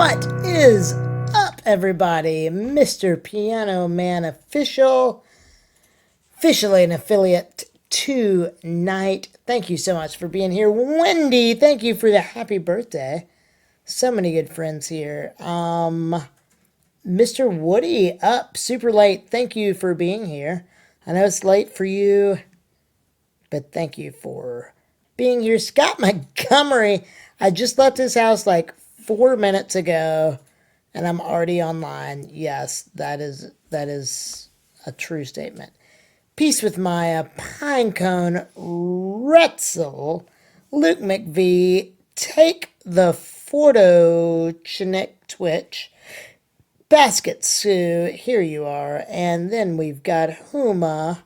What is up, everybody? Mr. Piano Man officially an affiliate tonight. Thank you so much for being here. Wendy, thank you for the happy birthday. So many good friends here. Mr. Woody, up super late. Thank you for being here. I know it's late for you, but thank you for being here. Scott Montgomery, I just left his house like 4 minutes ago, and I'm already online. Yes, that is a true statement. Peace with Maya, Pinecone, Retzel, Luke McVie, Take the Photo, Chinook Twitch, Basket Sue, here you are, and then we've got Huma.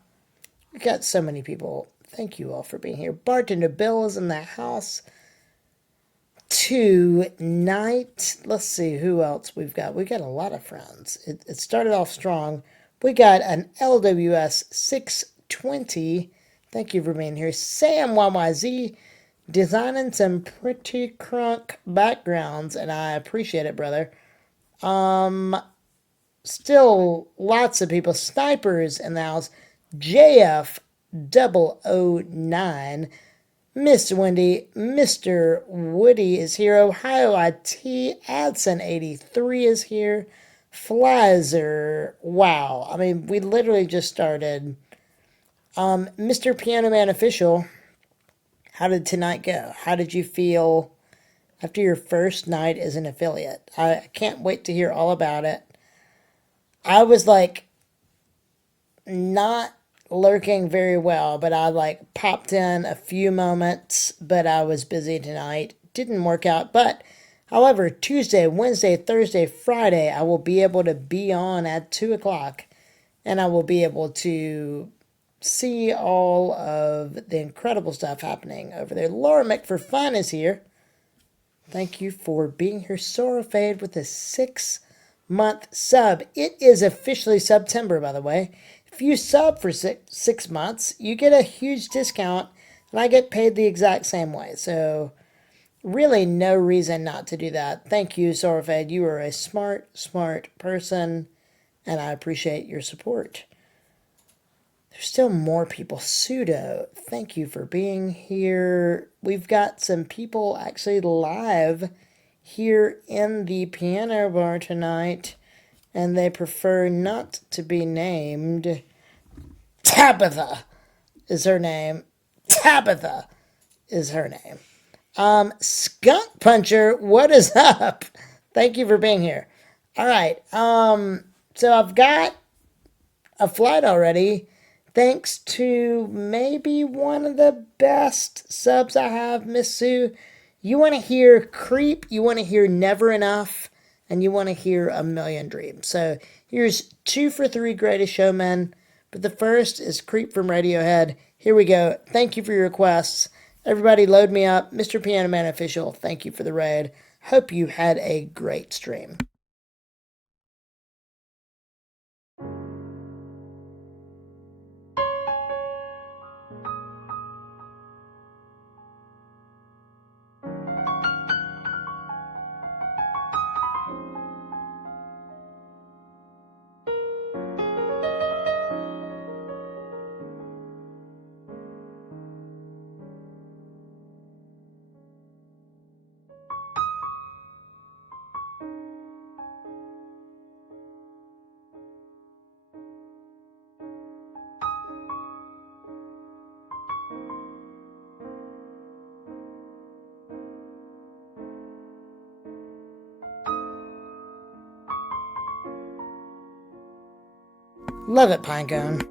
We've got so many people. Thank you all for being here. Bartender Bill is in the house tonight. Let's see who else we've got. We've got a lot of friends. It started off strong. We got an LWS 620. Thank you for being here. Sam YYZ designing some pretty crunk backgrounds, and I appreciate it, brother. Still lots of people. Snipers in the house. JF 009. Miss Wendy, Mr. Woody is here. Ohio IT, Adson 83 is here. Flizer, wow. I mean, we literally just started. Mr. Piano Man Official, how did tonight go? How did you feel after your first night as an affiliate? I can't wait to hear all about it. I was like not lurking very well, but I like popped in a few moments, but I was busy tonight. Didn't work out, but however, Tuesday, Wednesday, Thursday, Friday, I will be able to be on at 2 o'clock, and I will be able to see all of the incredible stuff happening over there. Laura McForFun is here. Thank you for being here. Sora Fade with a 6-month sub. It is officially September, by the way. If you sub for six months, you get a huge discount, and I get paid the exact same way. So really no reason not to do that. Thank you, Sorafed. You are a smart person, and I appreciate your support. There's still more people. Pseudo, thank you for being here. We've got some people actually live here in the piano bar tonight, and they prefer not to be named. Tabitha is her name. Tabitha is her name. Skunk Puncher, what is up? Thank you for being here. All right. So I've got a flight already, thanks to maybe one of the best subs I have, Miss Sue. You want to hear Creep, you want to hear Never Enough, and you want to hear A Million Dreams. So here's 2 for 3 Greatest Showmen, but the first is Creep from Radiohead. Here we go. Thank you for your requests. Everybody load me up. Mr. Piano Man Official, thank you for the raid. Hope you had a great stream. Love it, Pinecone.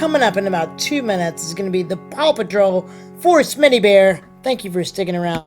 coming up in about 2 minutes is going to be the Paw Patrol for Smitty Bear. Thank you for sticking around.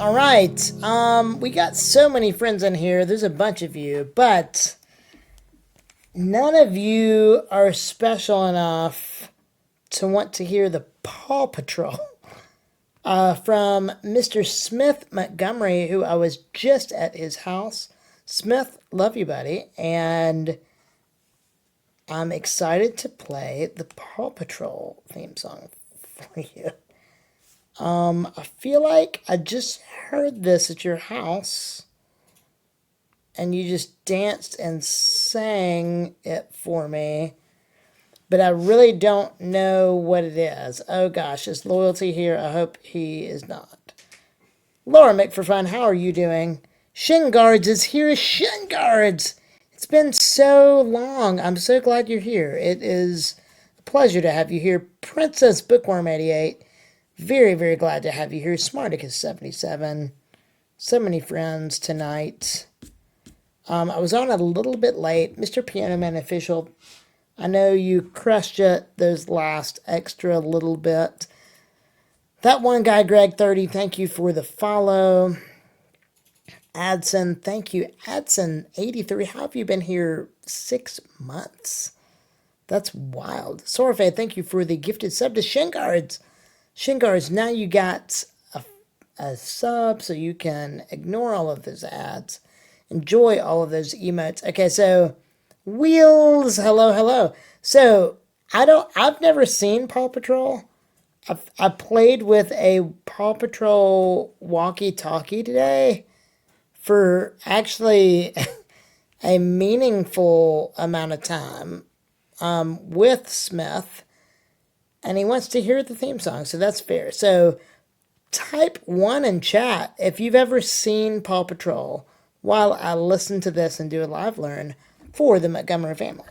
All right. We got so many friends in here. There's a bunch of you, but none of you are special enough to want to hear the Paw Patrol from Mr. Smith Montgomery, who I was just at his house. Smith, love you, buddy. And I'm excited to play the Paw Patrol theme song for you. I feel like I just heard this at your house and you just danced and sang it for me, but I really don't know what it is. Oh gosh, is Loyalty here? I hope he is not. Laura McForfun, how are you doing? Shin Guards is here. Shin Guards! It's been so long. I'm so glad you're here. It is a pleasure to have you here. Princess Bookworm 88. Very, very glad to have you here. Smarticus 77. So many friends tonight. I was on a little bit late. Mr. Piano Man Official, I know you crushed it those last extra little bit. That one guy, Greg 30, thank you for the follow. Adson, thank you. Adson 83, how have you been here 6 months? That's wild. Sorfe, thank you for the gifted sub to Shingards. Shingards, now you got a sub so you can ignore all of those ads. Enjoy all of those emotes. Okay, so Wheels, hello, hello. So I've never seen Paw Patrol. I played with a Paw Patrol walkie-talkie today for actually a meaningful amount of time with Smith, and he wants to hear the theme song, so that's fair. So type 1 in chat if you've ever seen Paw Patrol while I listen to this and do a live learn for the Montgomery family.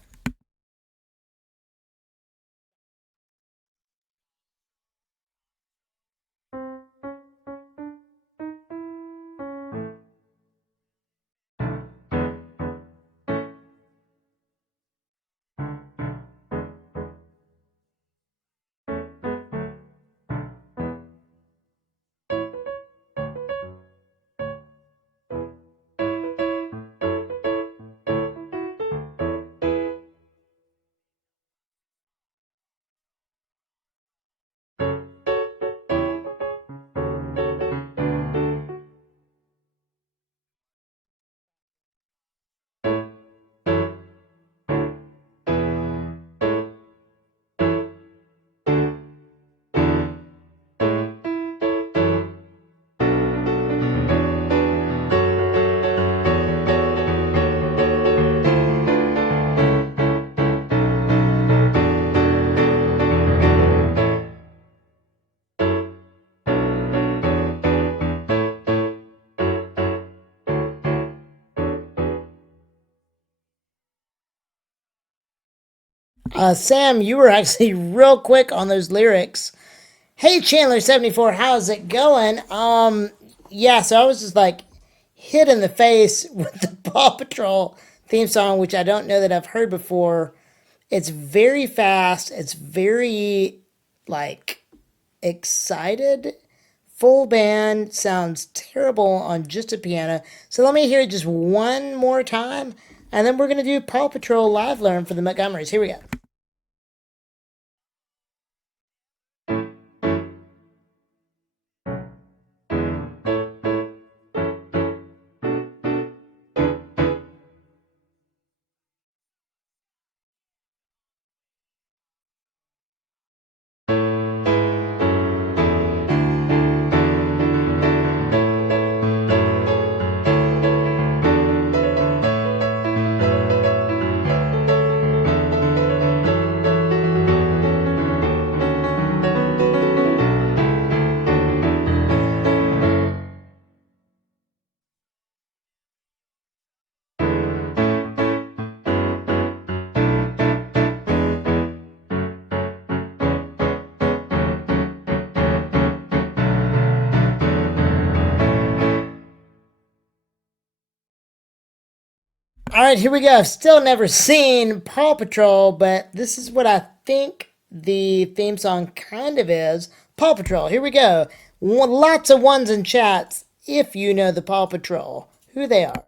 Sam, you were actually real quick on those lyrics. Hey Chandler74, how's it going? Yeah, so I was just like hit in the face with the Paw Patrol theme song, which I don't know that I've heard before. It's very fast, it's very like excited. Full band sounds terrible on just a piano. So let me hear it just one more time, and then we're gonna do Paw Patrol Live Learn for the Montgomerys. Here we go. All right, here we go. I've still never seen Paw Patrol, but this is what I think the theme song kind of is. Paw Patrol, here we go. Lots of ones in chats if you know the Paw Patrol, who they are.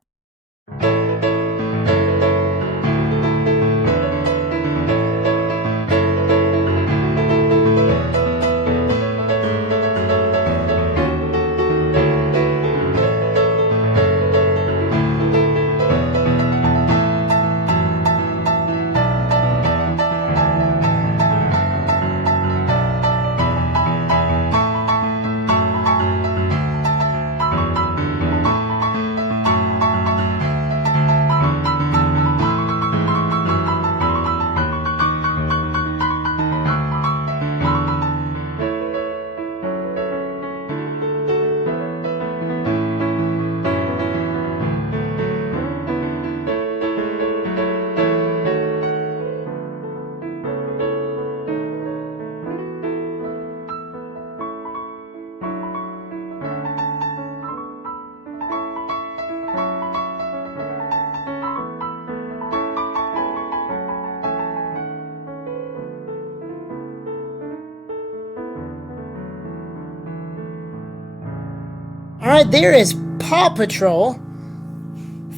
All right, there is Paw Patrol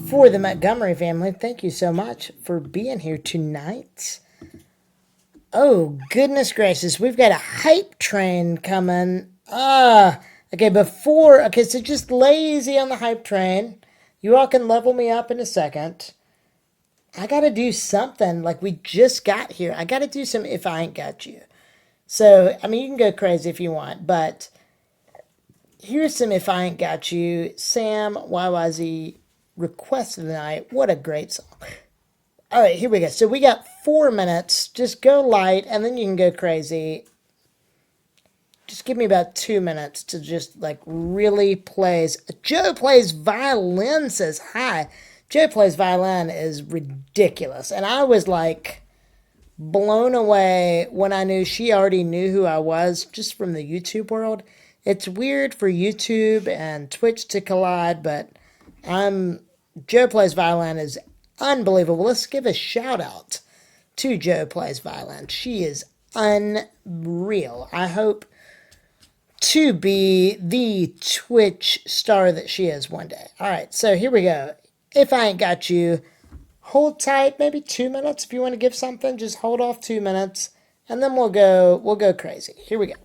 for the Montgomery family. Thank you so much for being here tonight. Oh, goodness gracious. We've got a hype train coming. Okay, so just lazy on the hype train. You all can level me up in a second. I gotta do something like we just got here. I gotta do some If I Ain't Got You. So, I mean, you can go crazy if you want, but here's some If I Ain't Got You. Sam YYZ request of the night. What a great song. All right, here we go. So we got 4 minutes. Just go light, and then you can go crazy. Just give me about 2 minutes to just like really plays. Joe plays violin says hi. Joe plays violin is ridiculous, and I was like blown away when I knew she already knew who I was just from the YouTube world. It's weird for YouTube and Twitch to collide, but I'm Joe plays violin is unbelievable. Let's give a shout out to Joe plays violin. She is unreal. I hope to be the Twitch star that she is one day. All right, so here we go. If I Ain't Got You, hold tight, maybe 2 minutes. If you want to give something, just hold off 2 minutes, and then we'll go crazy. Here we go.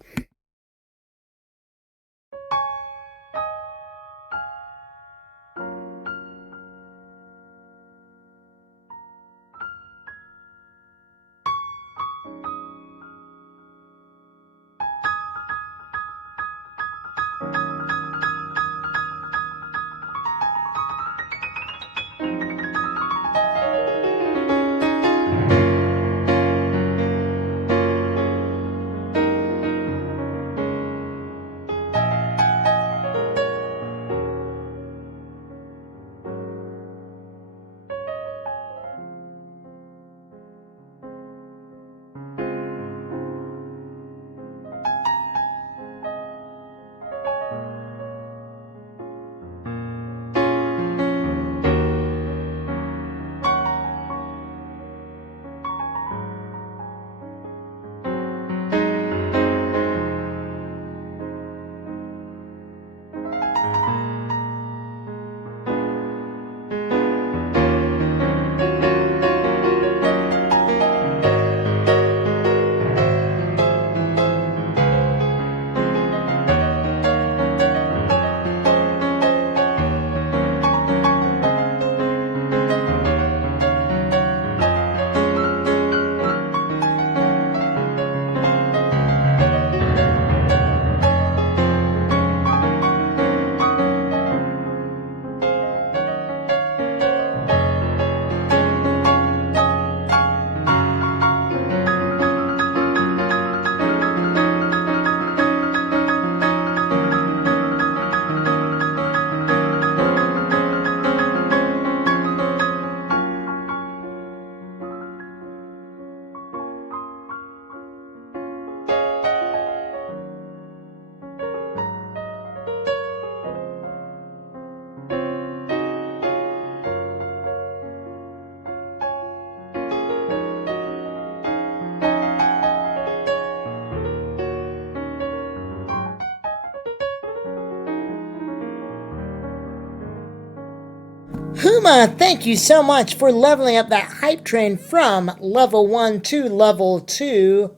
Huma, thank you so much for leveling up that hype train from level 1 to level 2.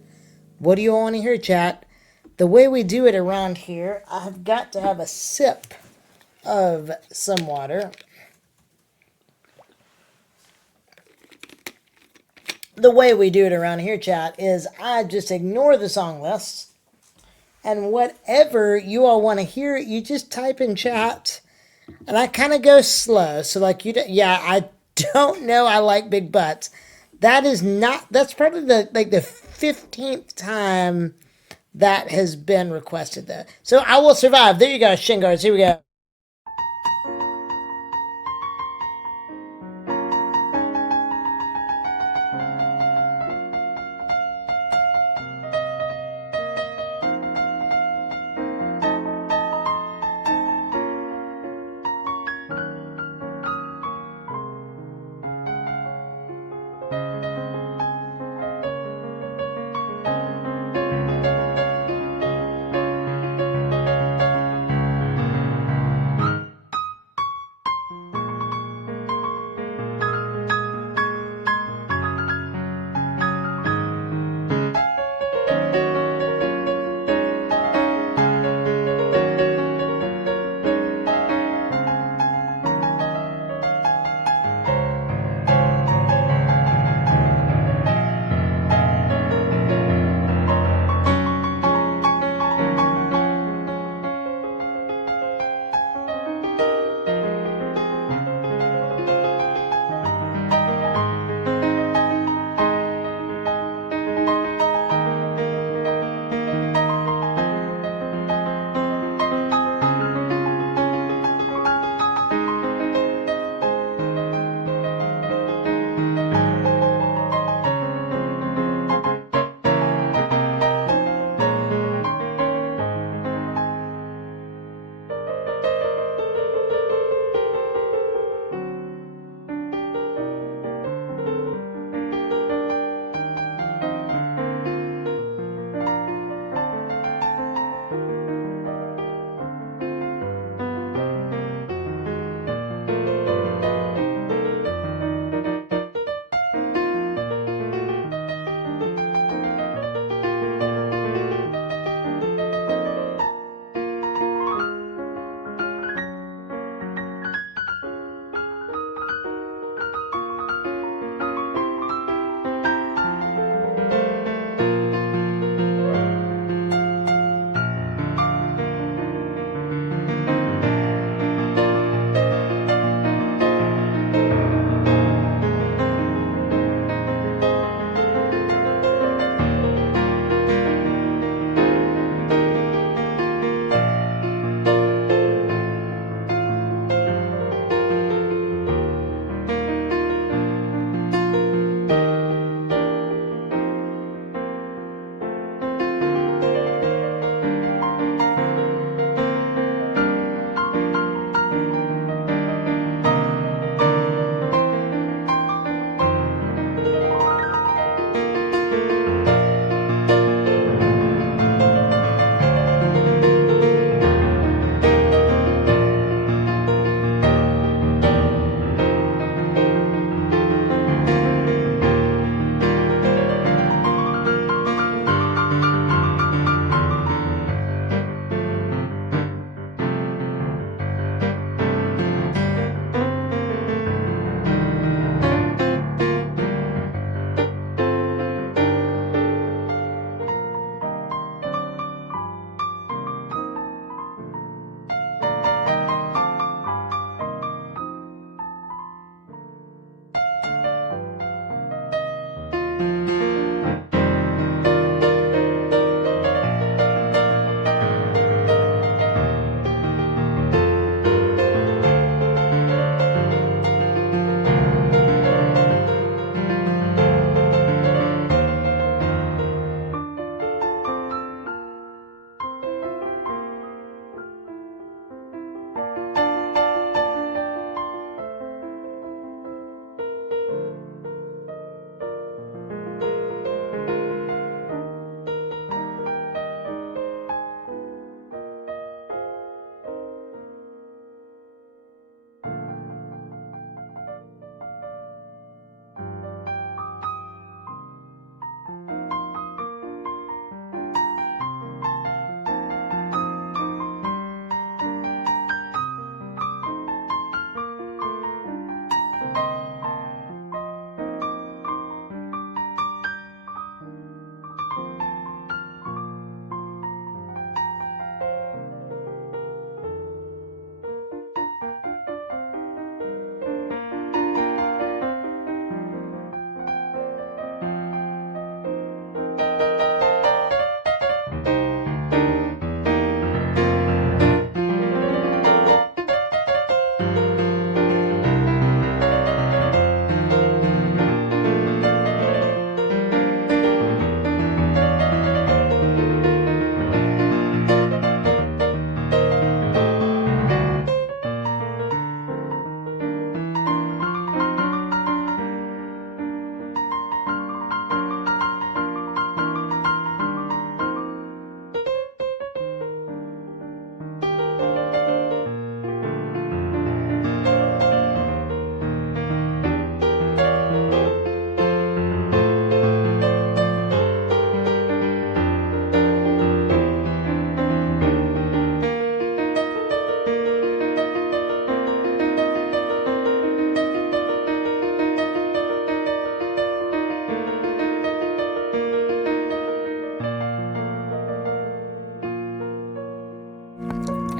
What do you want to hear, chat? The way we do it around here, I've got to have a sip of some water. The way we do it around here, chat, is I just ignore the song lists, and whatever you all want to hear, you just type in chat, and I kind of go slow. So like yeah, I don't know. I like big butts. That is not. That's probably the 15th time that has been requested though. So I will survive. There you go, Shingars. Here we go.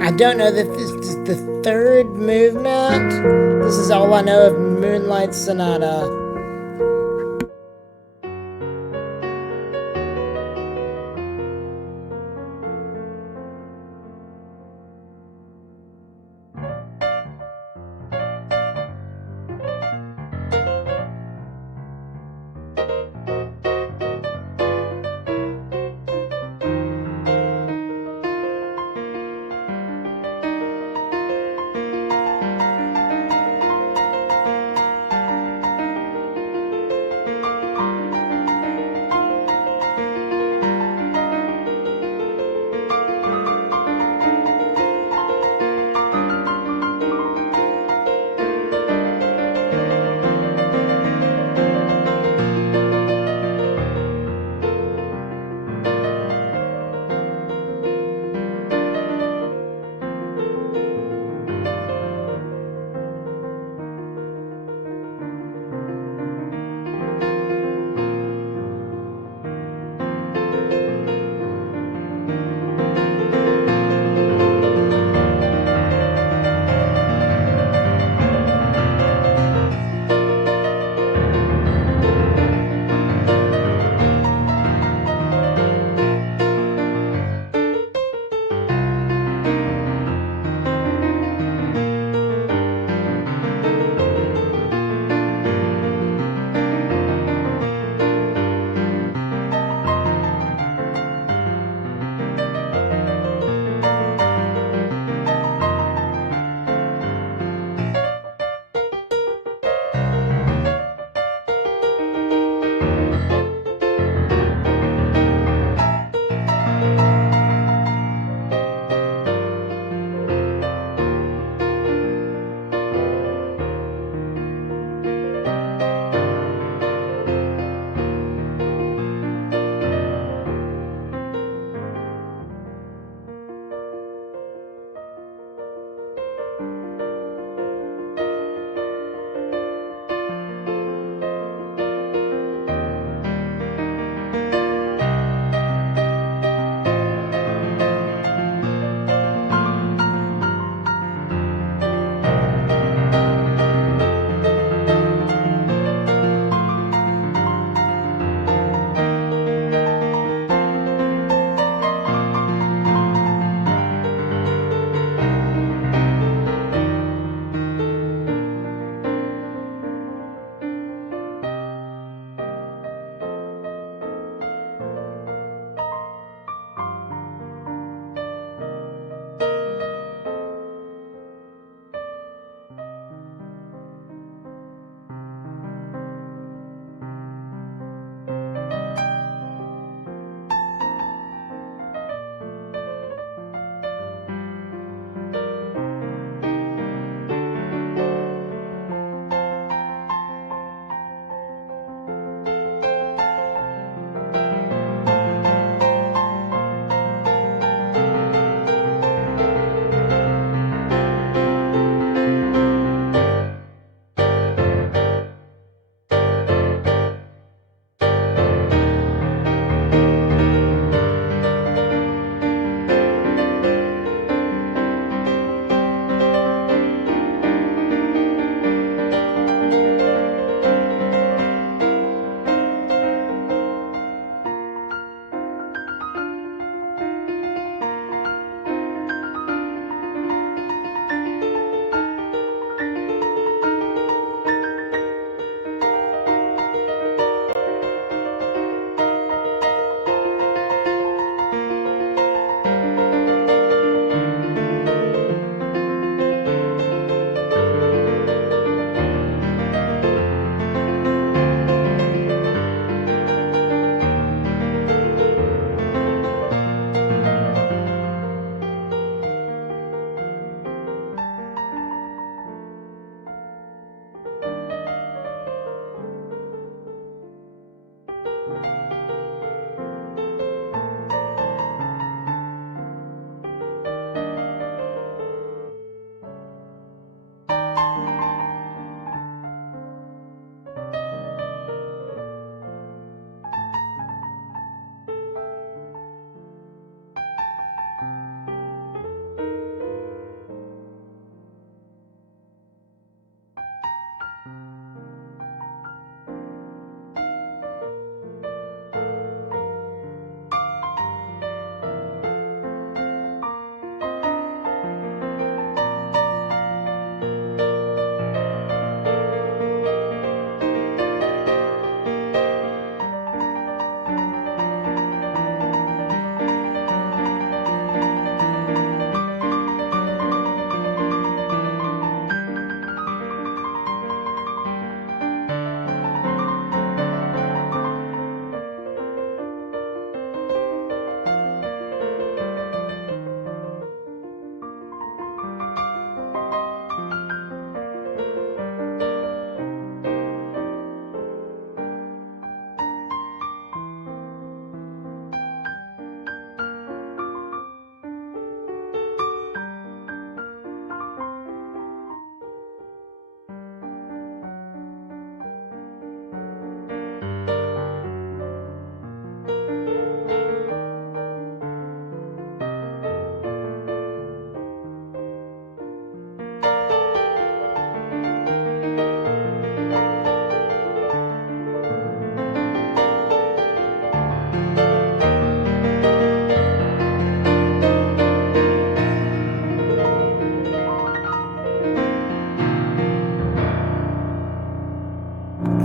I don't know that this is the third movement. This is all I know of Moonlight Sonata.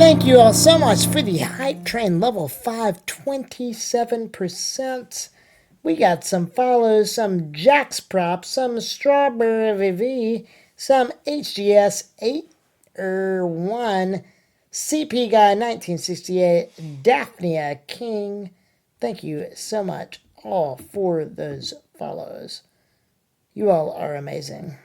Thank you all so much for the Hype Train level 5, 27%. We got some follows, some Jack's Prop, some Strawberry VV, some HGS 8 1, CP Guy 1968, Daphnia King. Thank you so much all for those follows. You all are amazing.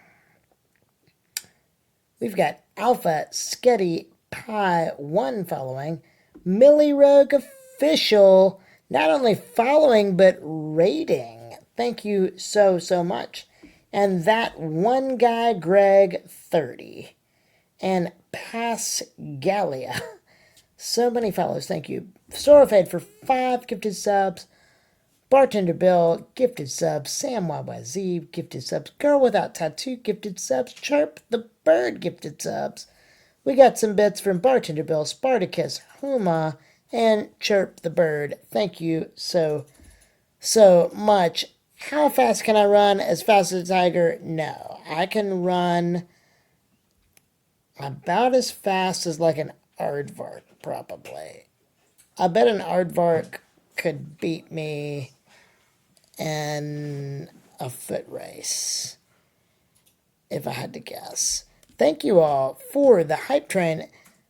We've got Alpha Sketty Pie 1 following, Millie Rogue Official, not only following but rating. Thank you so much. And that one guy, Greg 30, and Pascalia. So many follows. Thank you. Sorafade for 5 gifted subs. Bartender Bill, gifted subs. Sam YYZ, gifted subs. Girl Without Tattoo, gifted subs. Chirp the Bird, gifted subs. We got some bits from Bartender Bill, Spartacus, Huma, and Chirp the Bird. Thank you so much. How fast can I run? As fast as a tiger? No. I can run about as fast as like an aardvark, probably. I bet an aardvark could beat me in a foot race, if I had to guess. Thank you all for the hype train.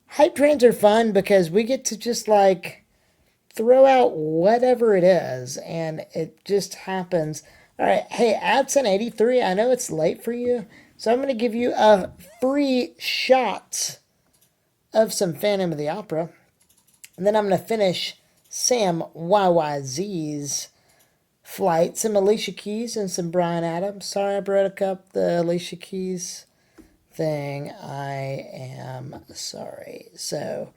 Hype trains are fun because we get to just like throw out whatever it is and it just happens. All right, hey, Absent83, I know it's late for you, so I'm going to give you a free shot of some Phantom of the Opera. And then I'm going to finish Sam YYZ's Flight, some Alicia Keys, and some Bryan Adams. Sorry I broke up the Alicia Keys thing. I am sorry. So,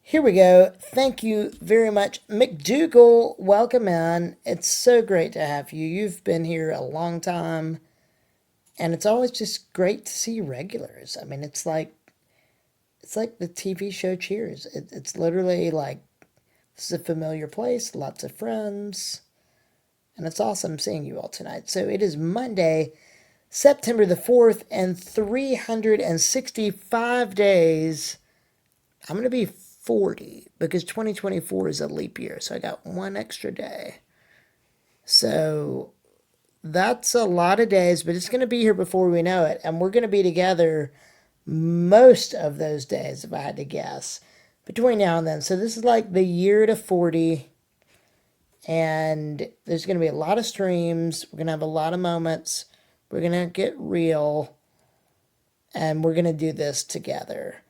here we go. Thank you very much. McDougal, welcome in. It's so great to have you. You've been here a long time. And it's always just great to see regulars. I mean, it's like the TV show Cheers. It's literally like, this is a familiar place, lots of friends. And it's awesome seeing you all tonight. So it is Monday, September the 4th, and 365 days. I'm going to be 40 because 2024 is a leap year. So I got one extra day. So that's a lot of days, but it's going to be here before we know it. And we're going to be together most of those days, if I had to guess, between now and then. So this is like the year to 40. And there's going to be a lot of streams. We're going to have a lot of moments. We're going to get real. And we're going to do this together.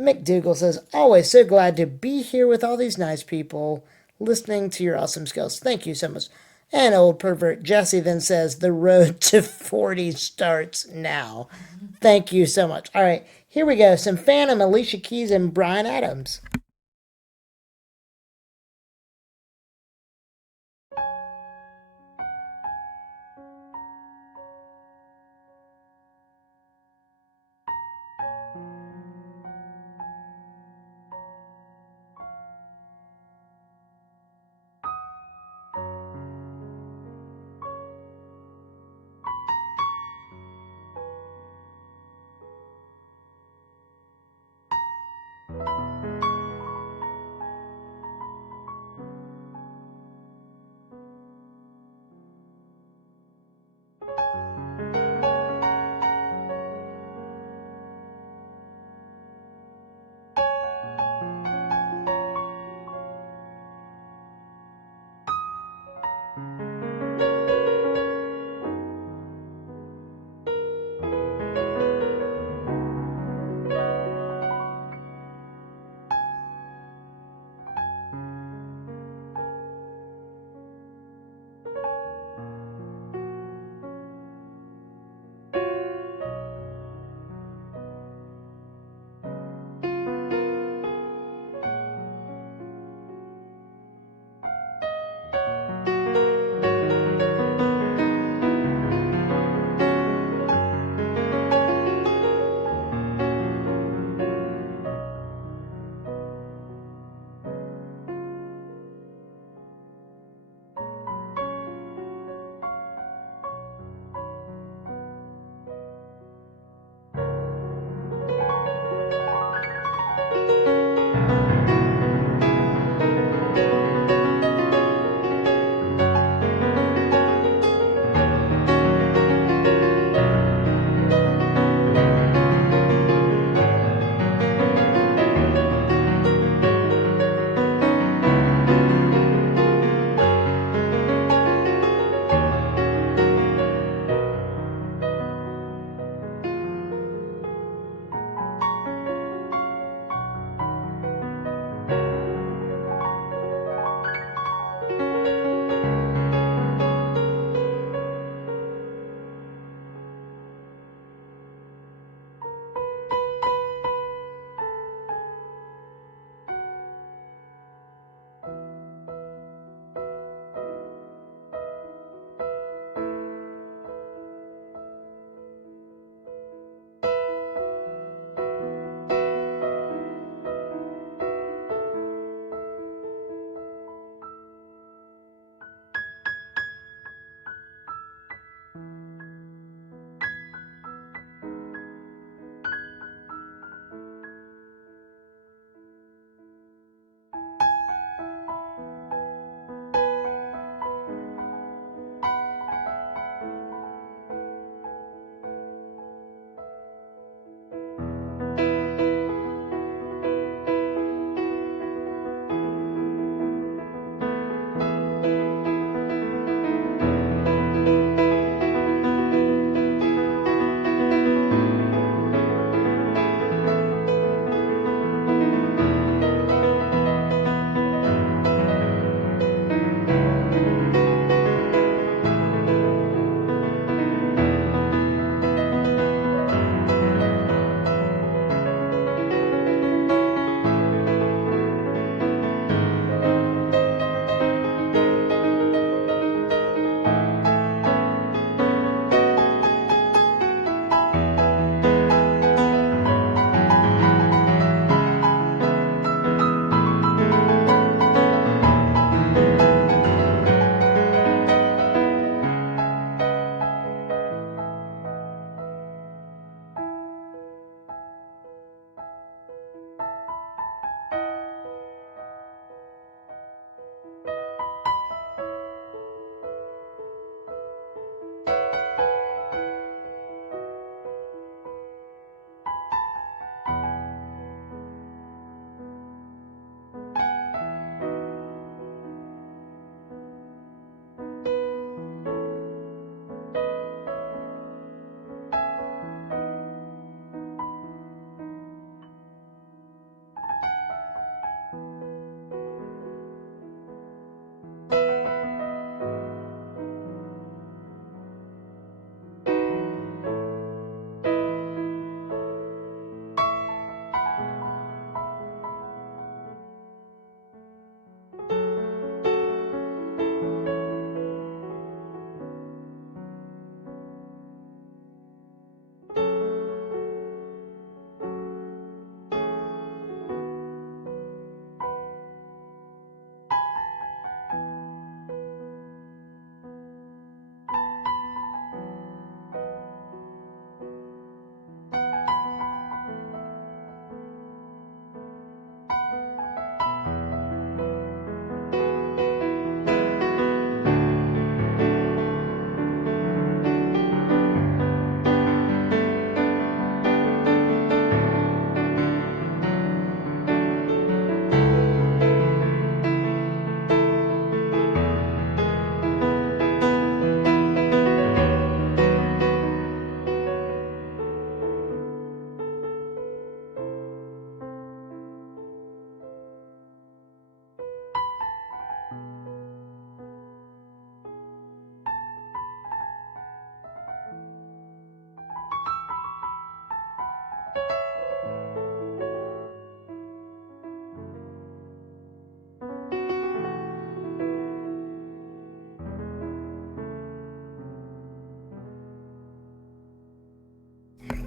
McDougal says, always so glad to be here with all these nice people listening to your awesome skills. Thank you so much. And old pervert Jesse then says, the road to 40 starts now. Thank you so much. All right, here we go. Some Phantom, Alicia Keys, and Bryan Adams.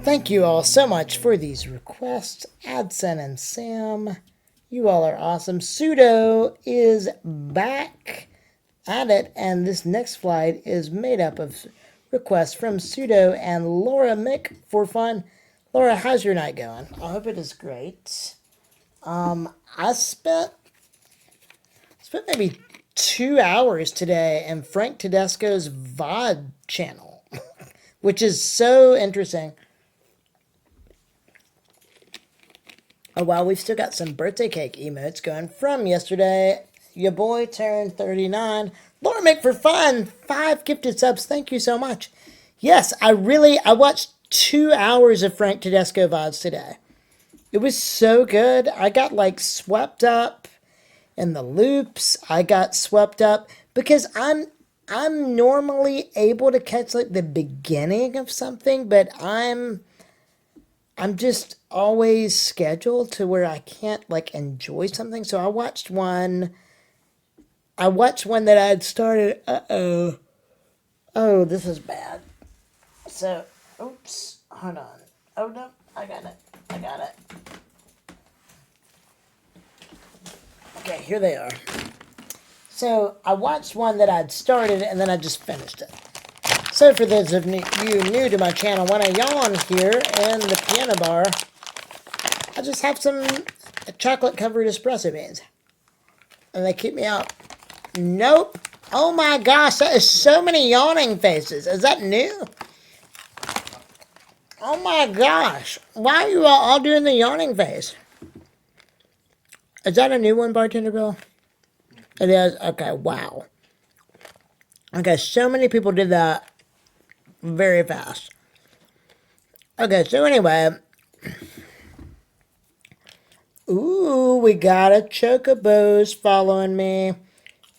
Thank you all so much for these requests. Adson and Sam, you all are awesome. Pseudo is back at it, and this next flight is made up of requests from Pseudo and Laura Mick for fun. Laura, how's your night going? I hope it is great. I spent maybe 2 hours today in Frank Tedesco's VOD channel, which is so interesting. Oh, wow, we've still got some birthday cake emotes going from yesterday. Your boy turned 39. Laura Make for Fun, 5 gifted subs. Thank you so much. Yes, I watched 2 hours of Frank Tedesco VODs today. It was so good. I got like swept up in the loops. I got swept up because I'm normally able to catch like the beginning of something, but I'm just always scheduled to where I can't like enjoy something. So I watched one that I had started. Oh, this is bad. So, oops, hold on. Oh no, I got it. Okay, here they are. So I watched one that I'd started and then I just finished it. So for those of you new to my channel, when I yawn here in the piano bar, I just have some chocolate-covered espresso beans. And they keep me up. Nope. Oh my gosh, that is so many yawning faces. Is that new? Oh my gosh. Why are you all doing the yawning face? Is that a new one, Bartender Bill? It is? Okay, wow. Okay, so many people did that very fast. Okay, so anyway. Ooh, we got a Chocobo's following me.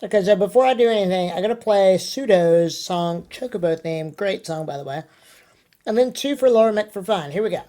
Okay, so before I do anything, I gotta play Pseudo's song, Chocobo theme. Great song, by the way. And then 2 for Laura Mick for fun. Here we go.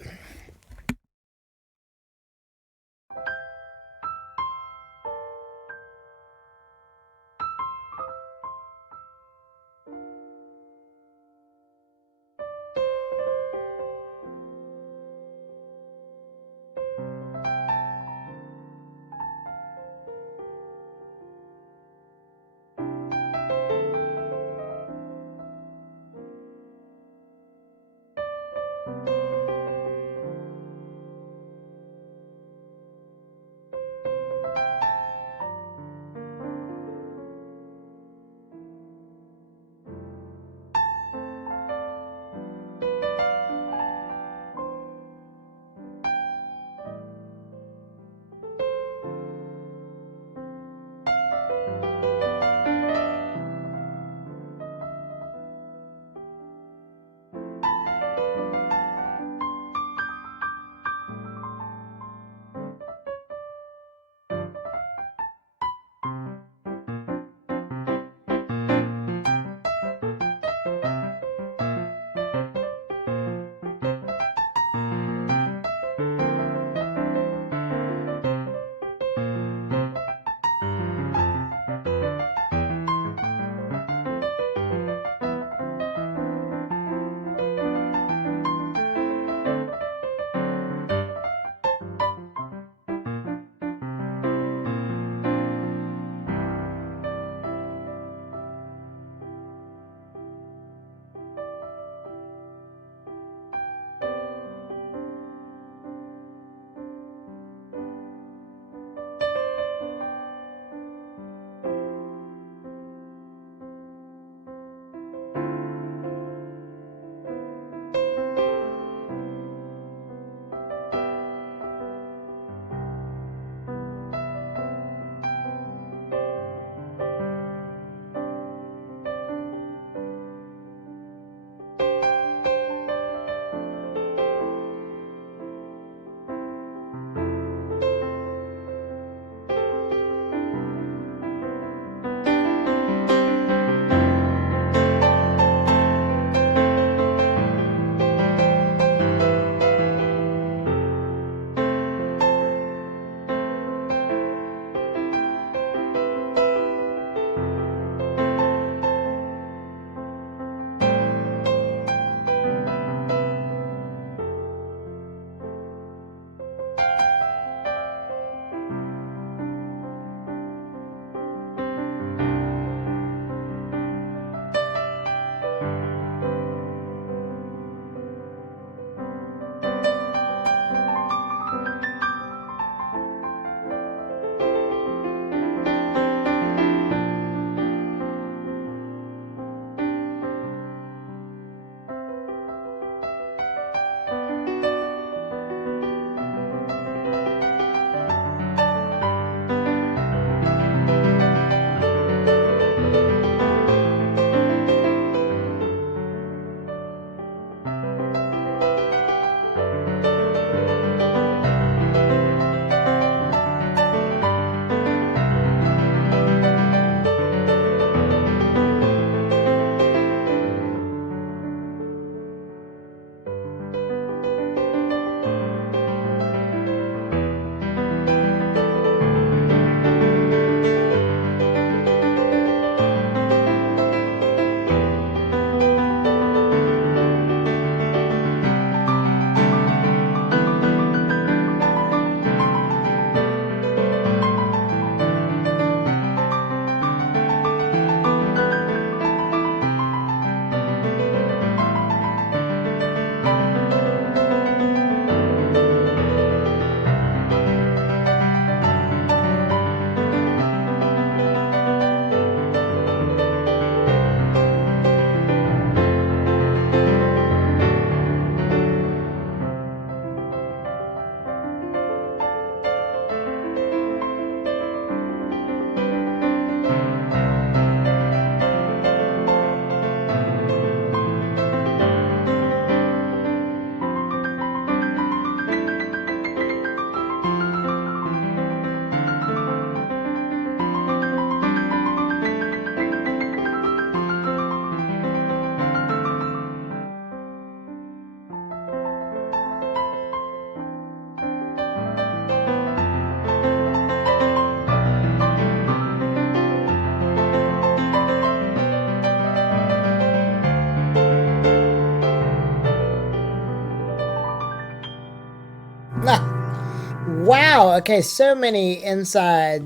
Wow. Okay, so many inside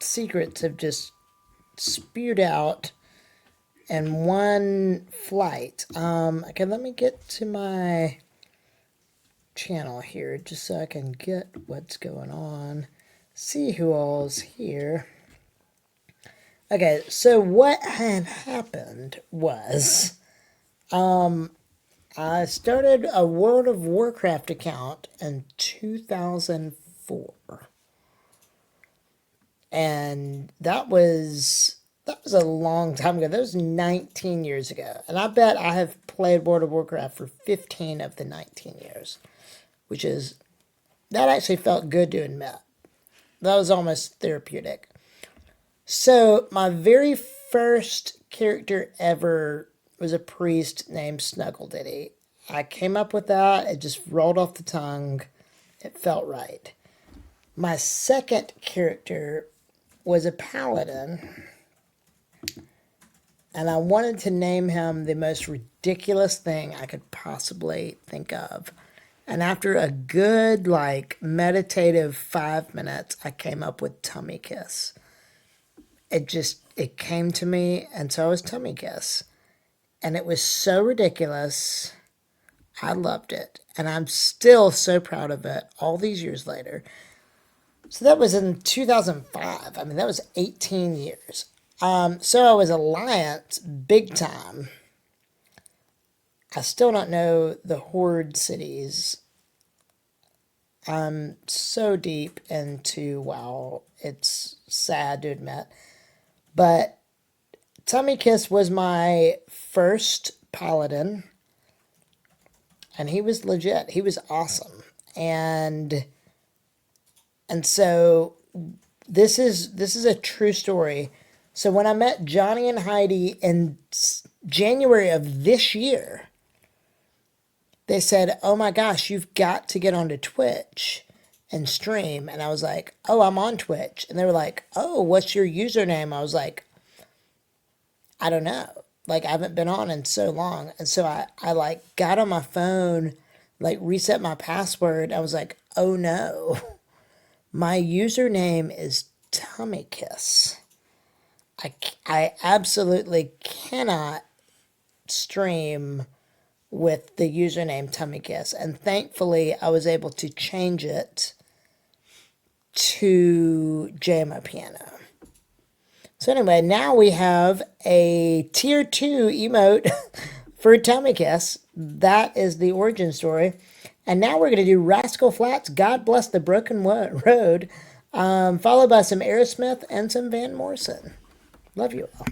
secrets have just spewed out in one flight. Okay, let me get to my channel here just so I can get what's going on. See who all's here. Okay, so what had happened was I started a World of Warcraft account in 2004. And that was a long time ago. That was 19 years ago. And I bet I have played World of Warcraft for 15 of the 19 years, which is, that actually felt good to admit. That was almost therapeutic. So my very first character ever was a priest named Snugglediddy. I came up with that. It just rolled off the tongue. It felt right. My second character was a paladin, and I wanted to name him the most ridiculous thing I could possibly think of. And after a good, meditative 5 minutes, I came up with Tummy Kiss. It came to me, and so it was Tummy Kiss. And it was so ridiculous. I loved it. And I'm still so proud of it all these years later. So that was in 2005. I mean, that was 18 years. So I was Alliance big time. I still don't know the Horde cities. I'm so deep into WoW. It's sad to admit. But Tummy Kiss was my first paladin. And he was legit. He was awesome. And so this is a true story. So when I met Johnny and Heidi in January of this year, they said, "Oh my gosh, you've got to get onto Twitch and stream." And I was like, "Oh, I'm on Twitch." And they were like, "Oh, what's your username?" I was like, "I don't know. Like, I haven't been on in so long." And so I got on my phone, reset my password. I was like, "Oh no, my username is Tummy Kiss. I absolutely cannot stream with the username Tummy Kiss." And thankfully, I was able to change it to JMOPiano. So anyway, now we have a tier 2 emote for Tummy Kiss. That is the origin story. And now we're going to do Rascal Flatts, God Bless the Broken Road, followed by some Aerosmith and some Van Morrison. Love you all.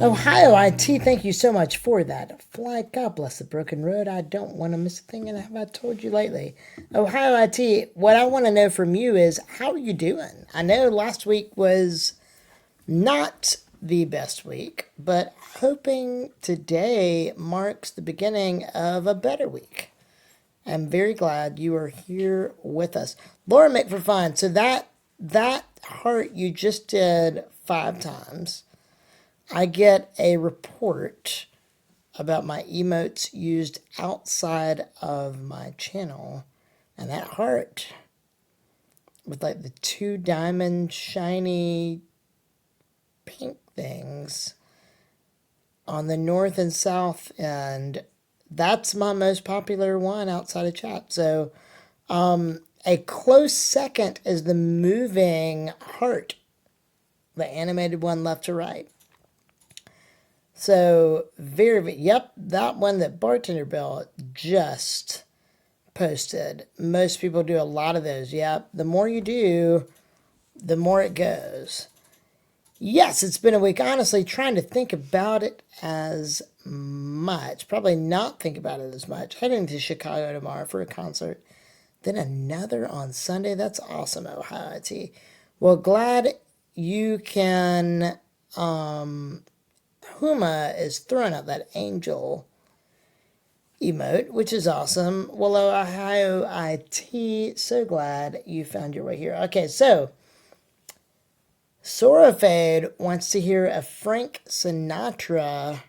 Ohio IT, thank you so much for that. Fly, God bless the broken road. I don't want to miss a thing, and have I told you lately? Ohio IT, what I want to know from you is, how are you doing? I know last week was not the best week, but hoping today marks the beginning of a better week. I'm very glad you are here with us. Laura Make for Fun. So that heart you just did 5 times. I get a report about my emotes used outside of my channel. And that heart with like the 2 diamond shiny pink things on the north and south end, that's my most popular one outside of chat. So a close second is the moving heart, the animated one left to right. So yep, that one that Bartender Bill just posted. Most people do a lot of those. Yep, the more you do, the more it goes. Yes, it's been a week. Honestly, trying to think about it as much. Probably not think about it as much. Heading to Chicago tomorrow for a concert. Then another on Sunday. That's awesome, Ohio IT. Well, glad you can. Huma is throwing out that angel emote, which is awesome. Well, Ohio IT, so glad you found your way here. Okay, so Sorafade wants to hear a Frank Sinatra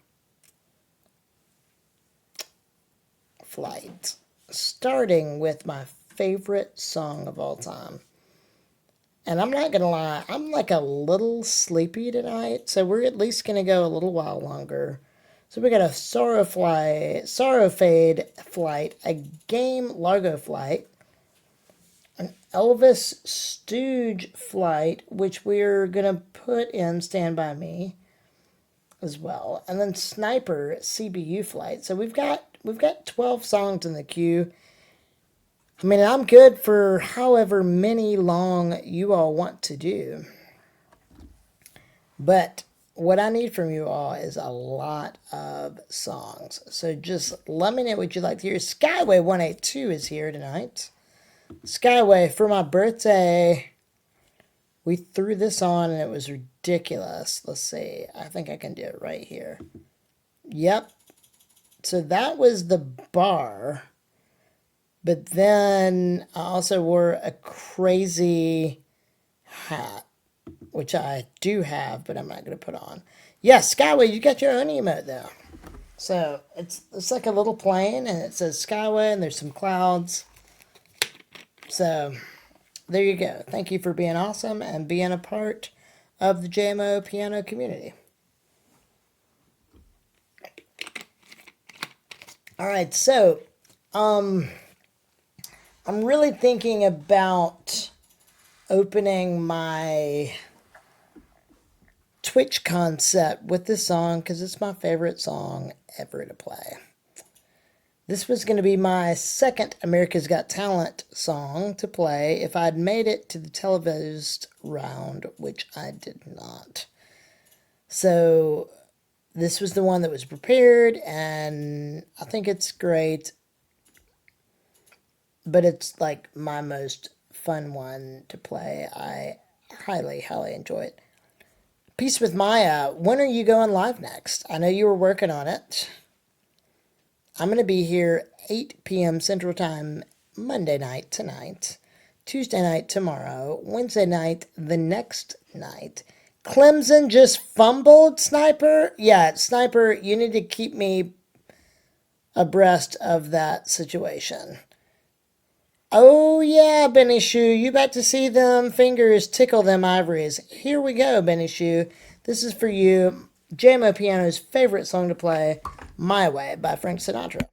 flight, starting with my favorite song of all time. And I'm not going to lie, I'm like a little sleepy tonight, so we're at least going to go a little while longer. So we got a Sorrowfade flight, a Game Largo flight, an Elvis Stooge flight, which we're going to put in Stand By Me as well, and then Sniper CBU flight. So we've got 12 songs in the queue. I mean, I'm good for however many long you all want to do. But what I need from you all is a lot of songs. So just let me know what you'd like to hear. Skyway182 is here tonight. Skyway, for my birthday, we threw this on and it was ridiculous. Let's see. I think I can do it right here. Yep. So that was the bar. But then I also wore a crazy hat, which I do have, but I'm not going to put on. Yes, Skyway, you got your own emote though. So it's like a little plane, and it says Skyway, and there's some clouds. So there you go. Thank you for being awesome and being a part of the JMOPiano community. All right, so I'm really thinking about opening my Twitch concept with this song because it's my favorite song ever to play. This was going to be my second America's Got Talent song to play if I'd made it to the televised round, which I did not. So this was the one that was prepared, and I think it's great. But it's like my most fun one to play. I highly, highly enjoy it. Peace with Maya. When are you going live next? I know you were working on it. I'm going to be here 8 p.m. Central Time Monday night tonight, Tuesday night tomorrow, Wednesday night the next night. Clemson just fumbled, Sniper? Yeah, Sniper, you need to keep me abreast of that situation. Oh yeah, Benny Shoe, you about to see them fingers tickle them ivories. Here we go, Benny Shoe. This is for you. JMOPiano's favorite song to play, My Way by Frank Sinatra.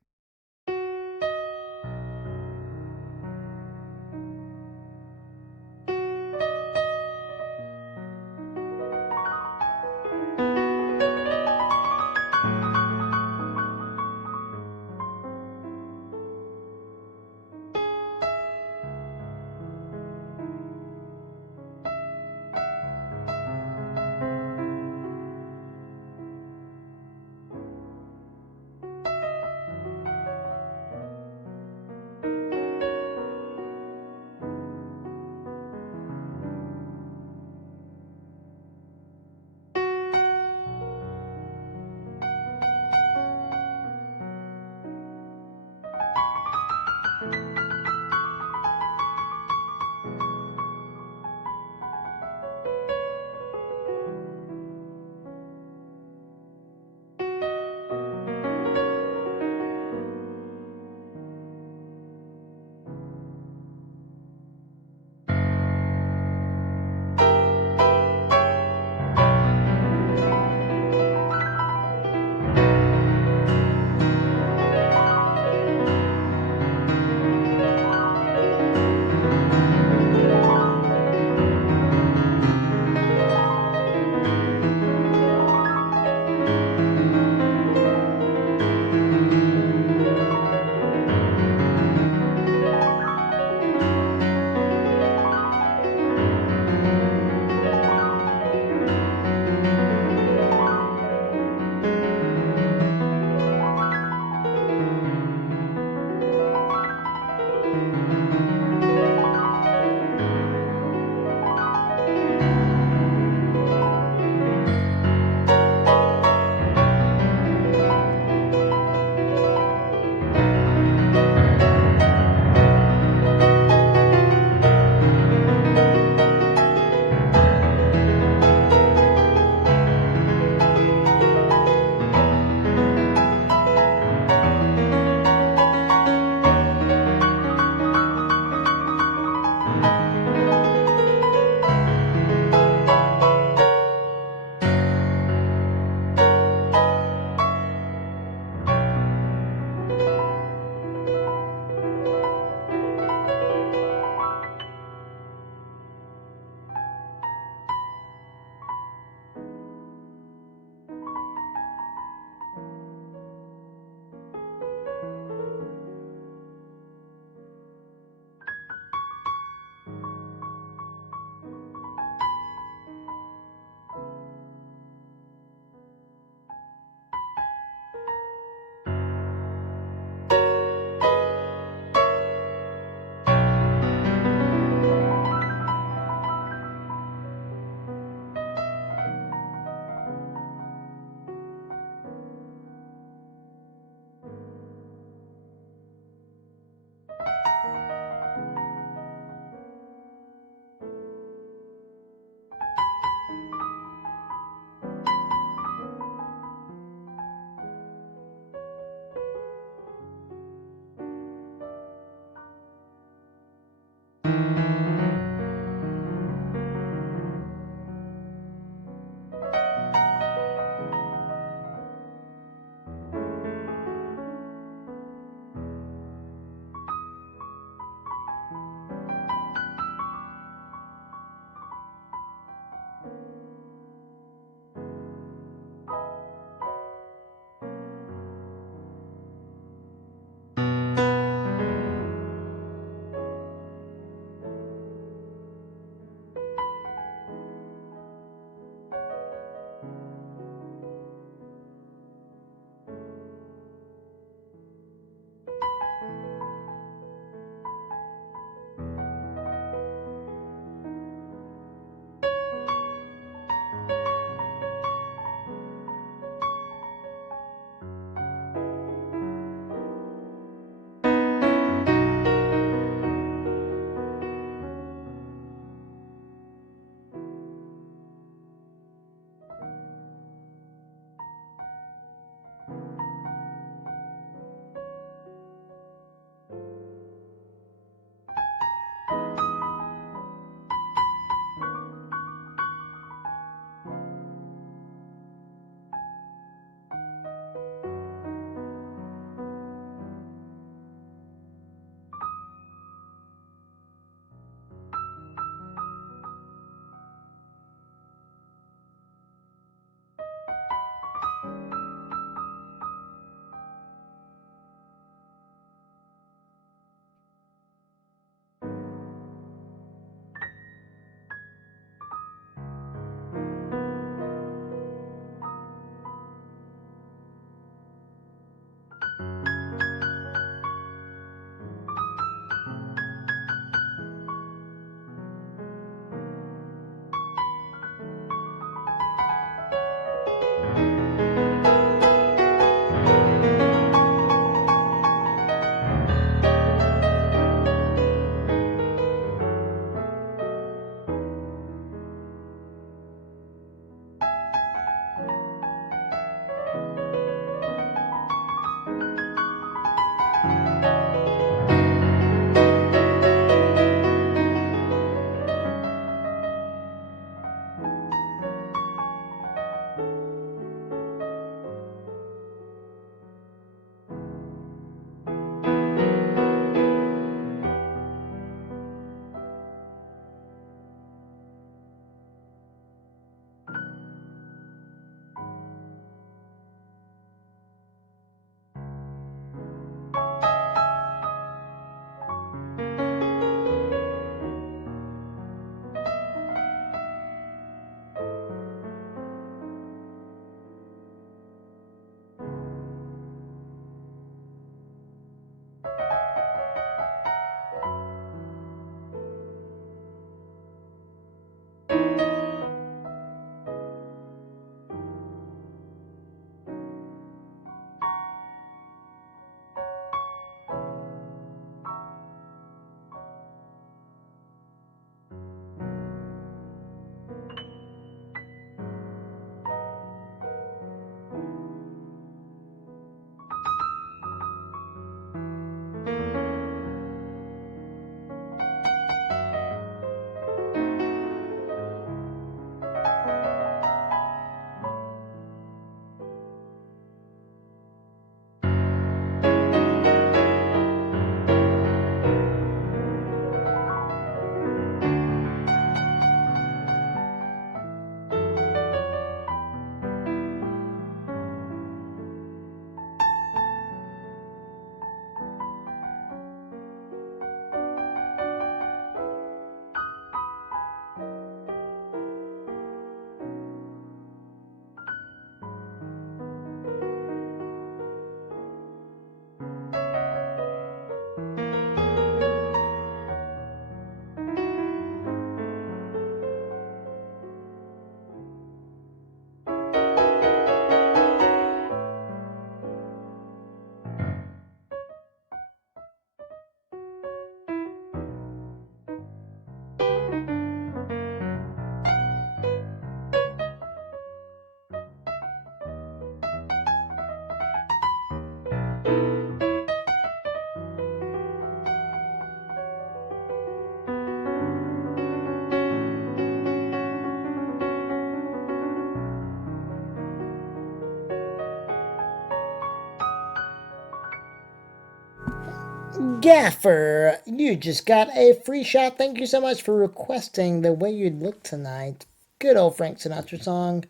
Gaffer, you just got a free shot. Thank you so much for requesting The Way You Look Tonight. Good old Frank Sinatra song.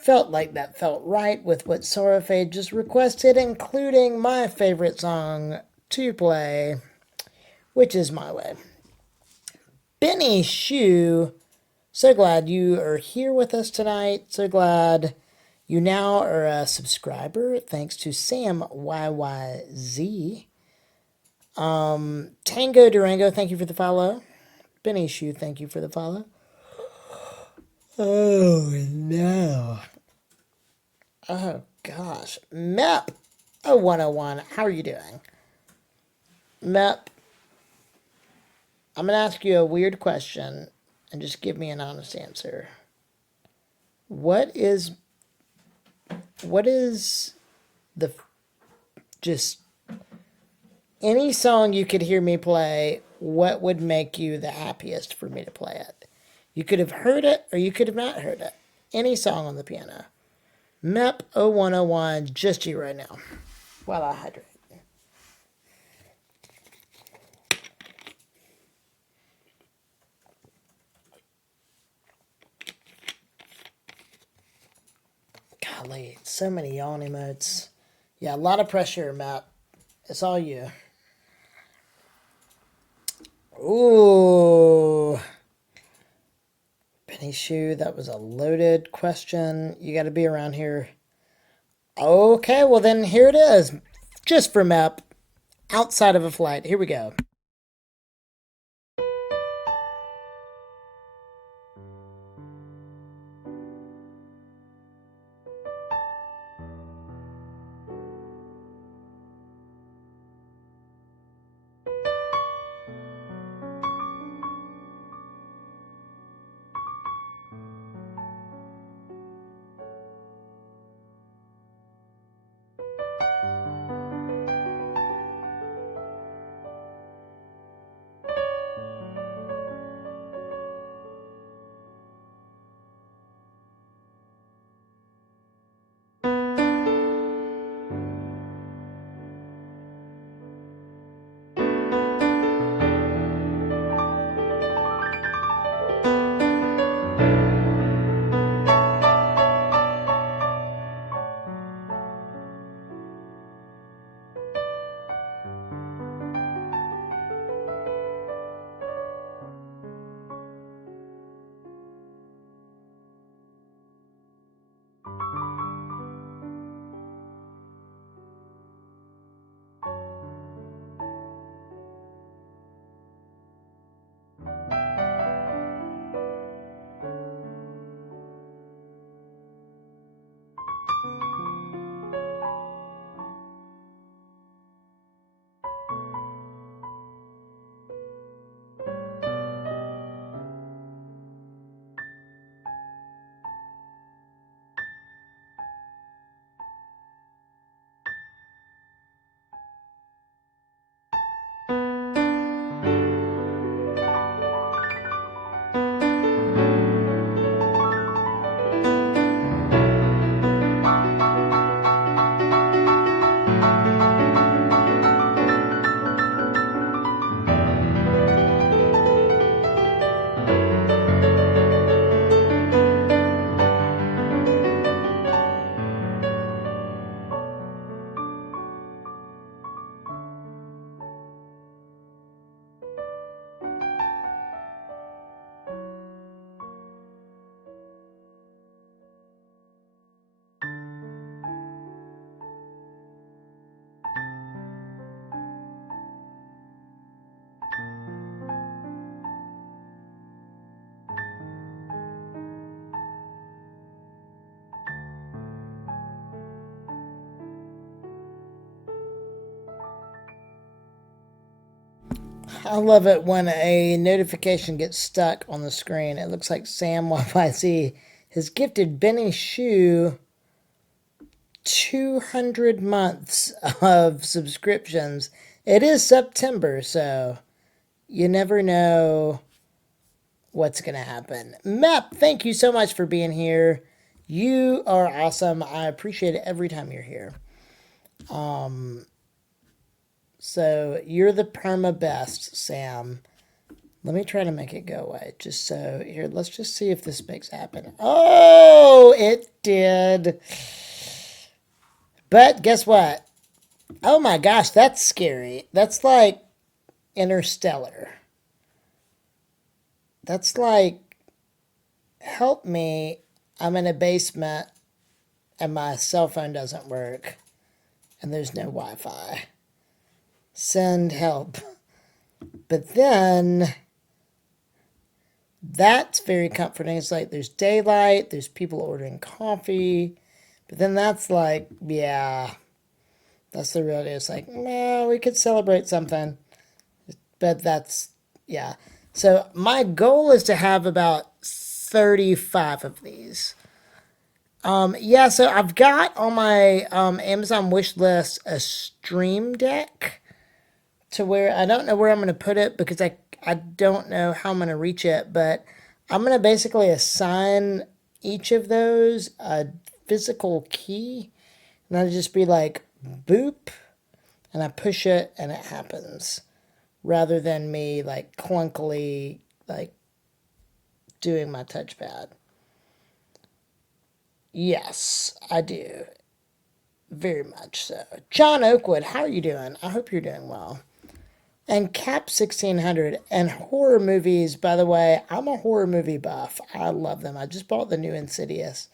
Felt like that felt right with what Sorafade just requested, including my favorite song to play, which is My Way. Benny Shu, so glad you are here with us tonight. So glad you now are a subscriber, thanks to Sam YYZ. Tango Durango, thank you for the follow. Benny Shu, thank you for the follow. Oh, no. Oh, gosh. Mep 0101, how are you doing? Mep, I'm going to ask you a weird question and just give me an honest answer. What is the, just any song you could hear me play, what would make you the happiest for me to play it? You could have heard it or you could have not heard it. Any song on the piano. MEP 0101, just you right now. While I hydrate. Golly, so many yawn emotes. Yeah, a lot of pressure, MEP. It's all you. Ooh. Benny Shu, that was a loaded question. You got to be around here. Okay, well then here it is. Just for MEP. Outside of a flight. Here we go. I love it when a notification gets stuck on the screen. It looks like Sam YYZ has gifted Benny Shu 200 months of subscriptions. It is September, so you never know what's going to happen. Mep, thank you so much for being here. You are awesome. I appreciate it every time you're here. So you're the perma best, Sam. Let me try to make it go away. Just so here, let's just see if this makes it happen. Oh, it did. But guess what? Oh my gosh, that's scary. That's like Interstellar. That's like, help me. I'm in a basement and my cell phone doesn't work and there's no Wi-Fi. Send help. But then that's very comforting. It's like there's daylight, there's people ordering coffee. But then that's like, yeah, that's the real deal. It's like, no, we could celebrate something. But that's, yeah. So my goal is to have about 35 of these. Yeah, so I've got on my Amazon wish list a stream deck to where I don't know where I'm going to put it because I don't know how I'm going to reach it, but I'm going to basically assign each of those a physical key, and I'll just be like, boop, and I push it and it happens, rather than me like clunkily like doing my touchpad. Yes, I do. Very much so. John Oakwood, how are you doing? I hope you're doing well. And Cap 1600 and horror movies, by the way, I'm a horror movie buff. I love them. I just bought the new Insidious.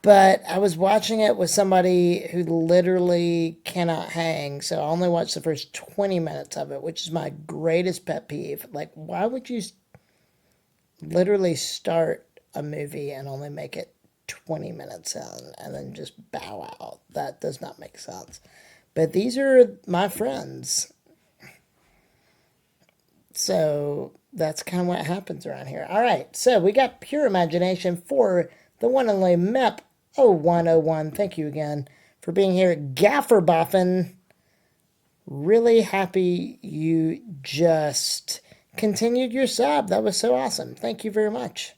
But I was watching it with somebody who literally cannot hang, so I only watched the first 20 minutes of it, which is my greatest pet peeve. Like, why would you literally start a movie and only make it 20 minutes in and then just bow out? That does not make sense. But these are my friends. So that's kind of what happens around here. All right, so we got Pure Imagination for the one and only MEP 0101. Thank you again for being here. Gaffer Boffin, really happy you just continued your sub. That was so awesome. Thank you very much.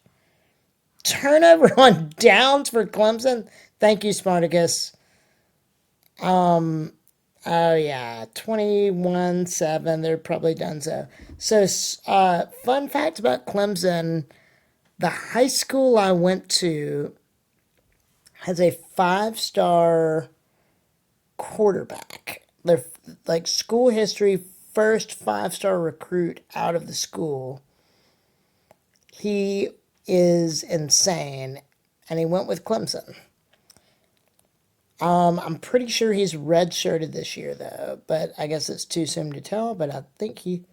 Turnover on downs for Clemson. Thank you, Spartacus. Oh yeah, 21-7. They're probably done so. So, fun fact about Clemson: the high school I went to has a 5-star quarterback. They're like school history first 5-star recruit out of the school. He is insane, and he went with Clemson. I'm pretty sure he's redshirted this year, though, but I guess it's too soon to tell, but I think he...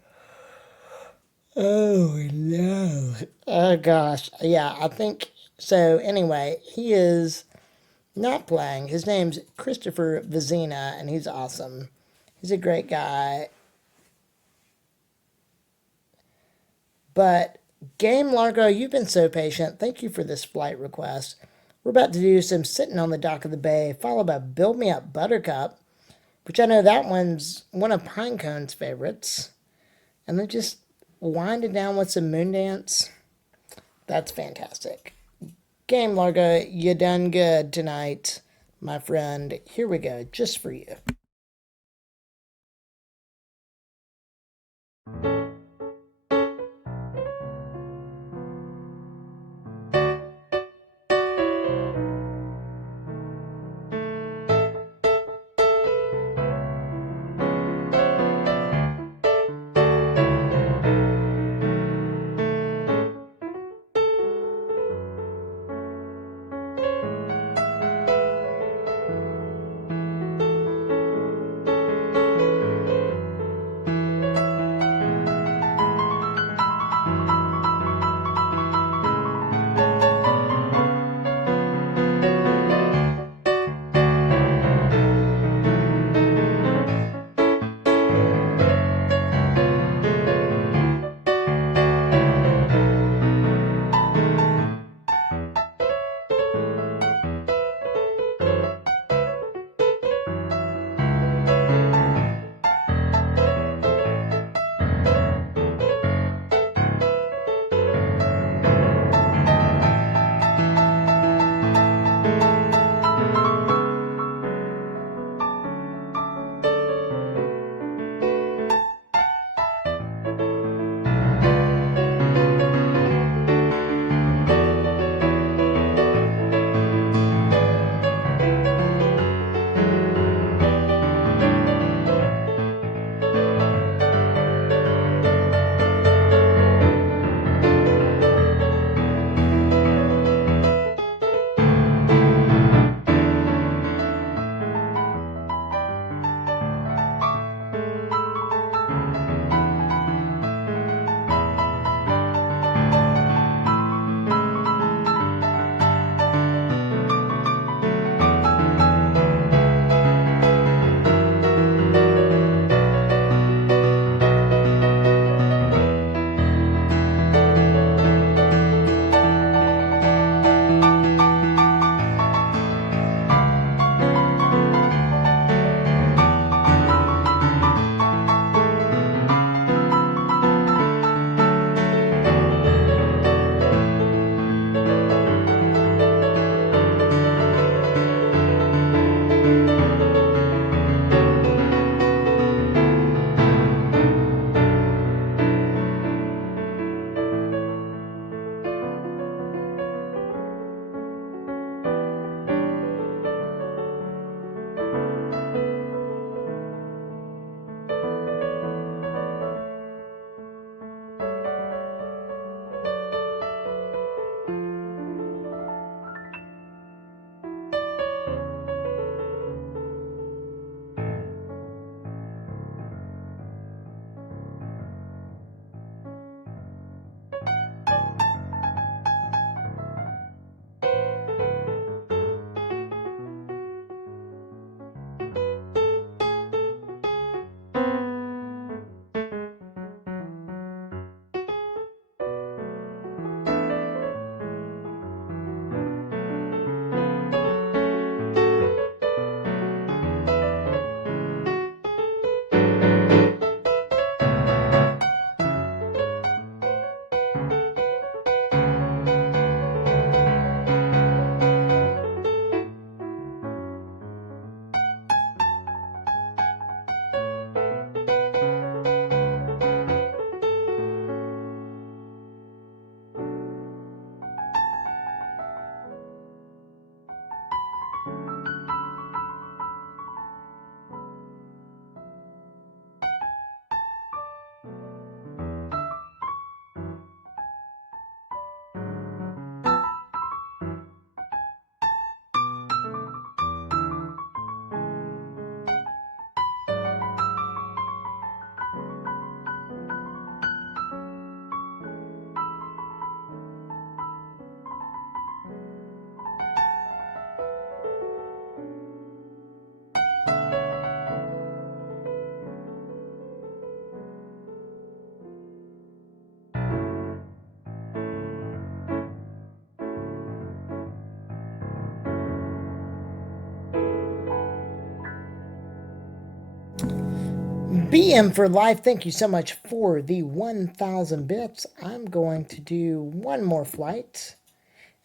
Oh, no. Oh, gosh. Yeah, I think... So, anyway, he is not playing. His name's Christopher Vizina, and he's awesome. He's a great guy. But, Game Largo, you've been so patient. Thank you for this flight request. We're about to do some Sitting on the Dock of the Bay, followed by Build Me Up Buttercup, which I know that one's one of Pinecone's favorites. And then just winding down with some Moondance. That's fantastic. Game Largo, you done good tonight, my friend. Here we go, just for you. BM for life, thank you so much for the 1,000 bits. I'm going to do one more flight,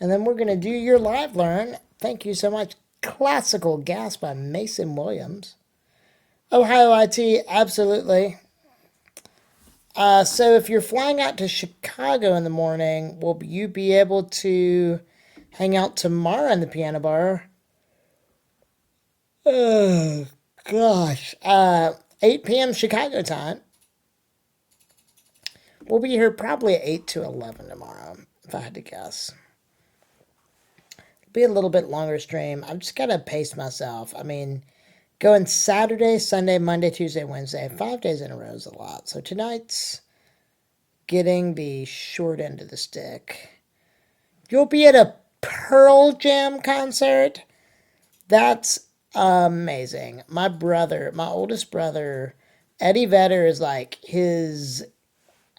and then we're going to do your live learn. Thank you so much. Classical Gas by Mason Williams. Ohio IT, absolutely. So if you're flying out to Chicago in the morning, will you be able to hang out tomorrow in the piano bar? Oh, gosh. 8 p.m. Chicago time. We'll be here probably 8 to 11 tomorrow, if I had to guess. It'll be a little bit longer stream. I've just got to pace myself. I mean, going Saturday, Sunday, Monday, Tuesday, Wednesday, 5 days in a row is a lot. So tonight's getting the short end of the stick. You'll be at a Pearl Jam concert? That's amazing. My brother, my oldest brother, Eddie Vedder is like his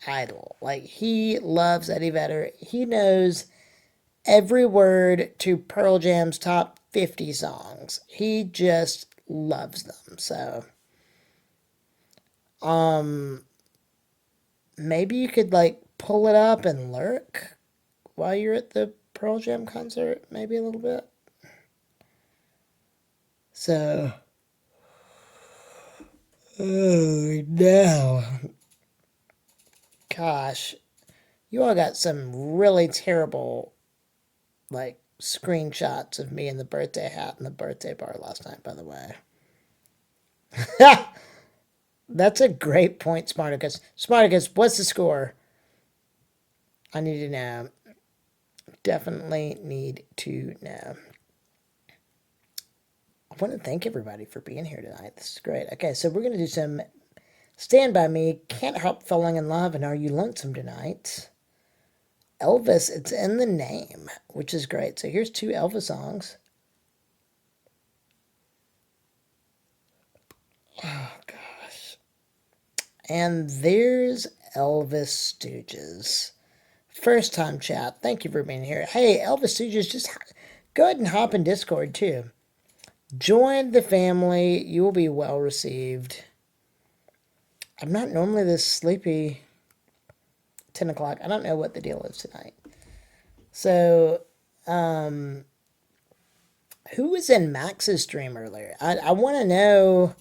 idol. Like, he loves Eddie Vedder. He knows every word to Pearl Jam's top 50 songs. He just loves them. So, maybe you could like pull it up and lurk while you're at the Pearl Jam concert, maybe a little bit. So, oh no. Gosh, you all got some really terrible, like, screenshots of me in the birthday hat and the birthday bar last night, by the way. That's a great point, Smarticus. Smarticus, what's the score? I need to know. Definitely need to know. I want to thank everybody for being here tonight. This is great. Okay, so we're going to do some Stand By Me, Can't Help Falling in Love, and Are You Lonesome Tonight? Elvis, it's in the name, which is great. So here's 2 Elvis songs. Oh, gosh. And there's Elvis Stooges. First time chat. Thank you for being here. Hey, Elvis Stooges, just go ahead and hop in Discord, too. Join the family. You will be well received. I'm not normally this sleepy. 10 o'clock. I don't know what the deal is tonight. So, who was in Max's stream earlier? I want to know.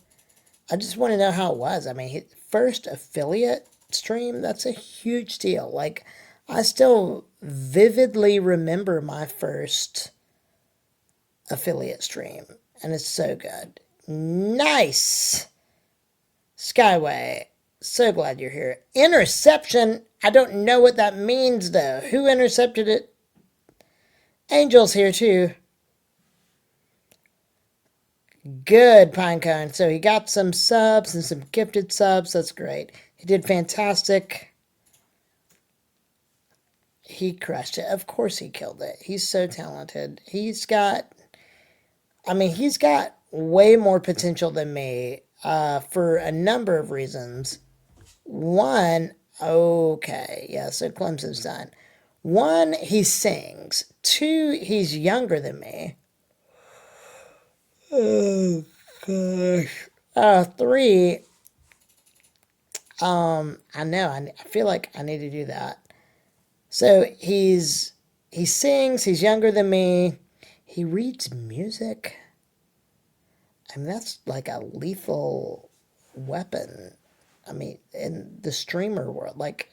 I just want to know how it was. I mean, his first affiliate stream, that's a huge deal. Like, I still vividly remember my first affiliate stream, and it's so good. Nice! Skyway, so glad you're here. Interception, I don't know what that means, though. Who intercepted it? Angel's here, too. Good, Pinecone. So he got some subs and some gifted subs. That's great. He did fantastic. He crushed it. Of course he killed it. He's so talented. He's got way more potential than me for a number of reasons. One, okay, yeah, so Clemson's done. One, he sings. Two, he's younger than me. Oh, gosh. Three, I know, I feel like I need to do that. So he sings, he's younger than me, he reads music. I mean, that's like a lethal weapon. I mean, in the streamer world, like,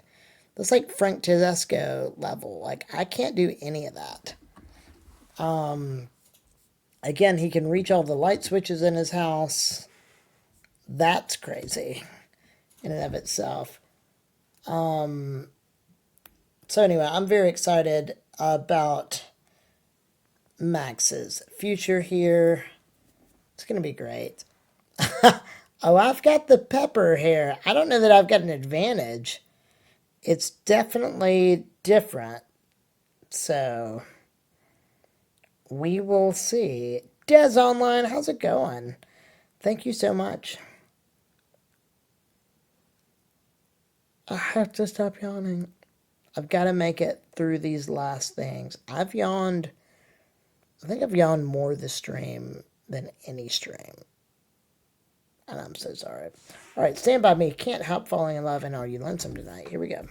that's like Frank Tedesco level. Like, I can't do any of that. Again, he can reach all the light switches in his house. That's crazy in and of itself. So anyway, I'm very excited about Max's future here. It's going to be great. Oh, I've got the pepper hair. I don't know that I've got an advantage. It's definitely different. So, we will see. Des Online, how's it going? Thank you so much. I have to stop yawning. I've got to make it through these last things. I've yawned. I think I've yawned more this stream than any stream. And I'm so sorry. All right, Stand By Me, Can't Help Falling in Love, and Are You Lonesome Tonight? Here we go.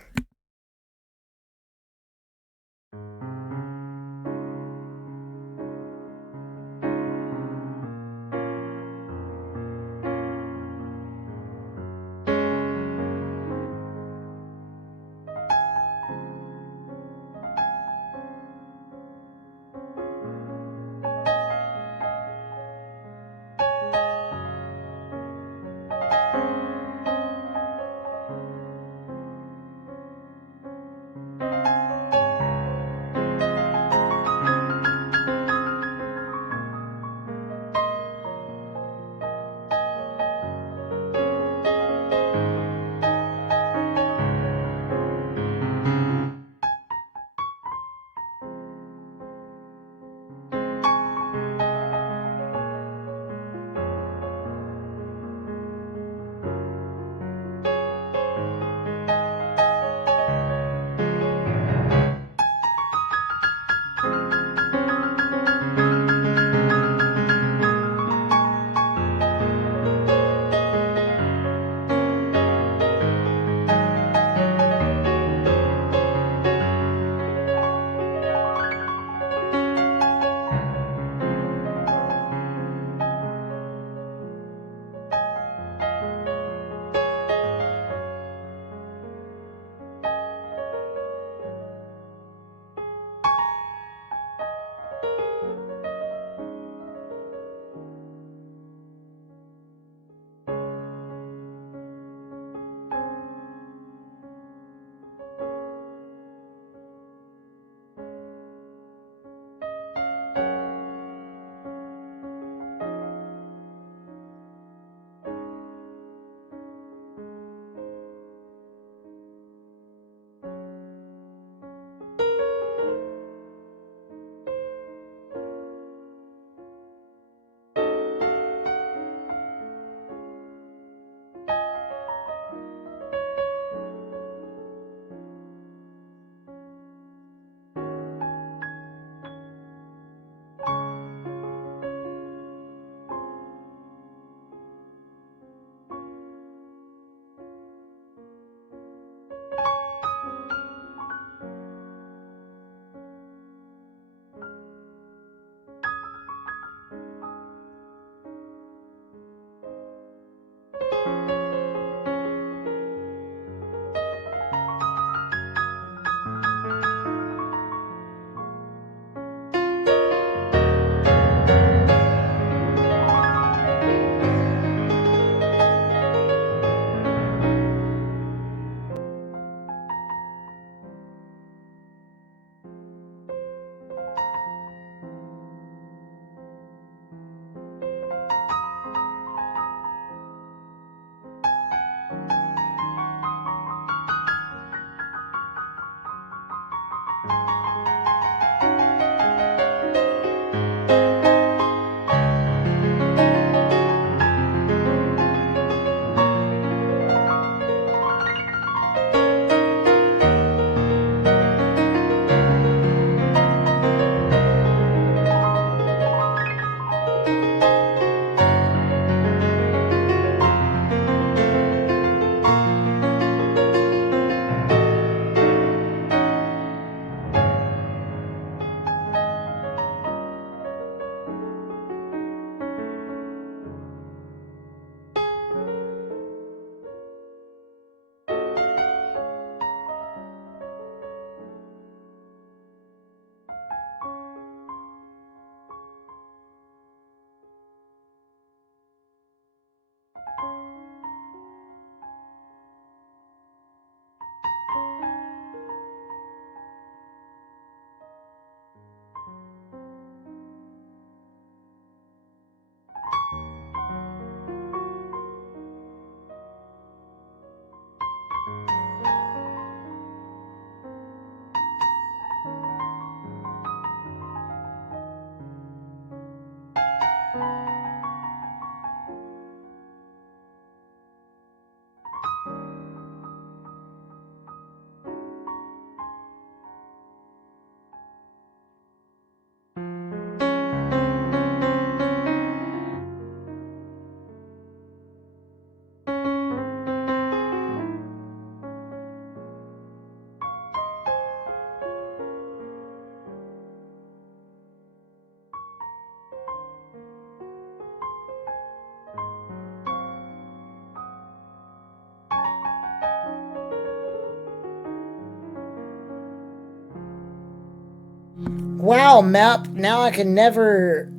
Wow, Map, now I can never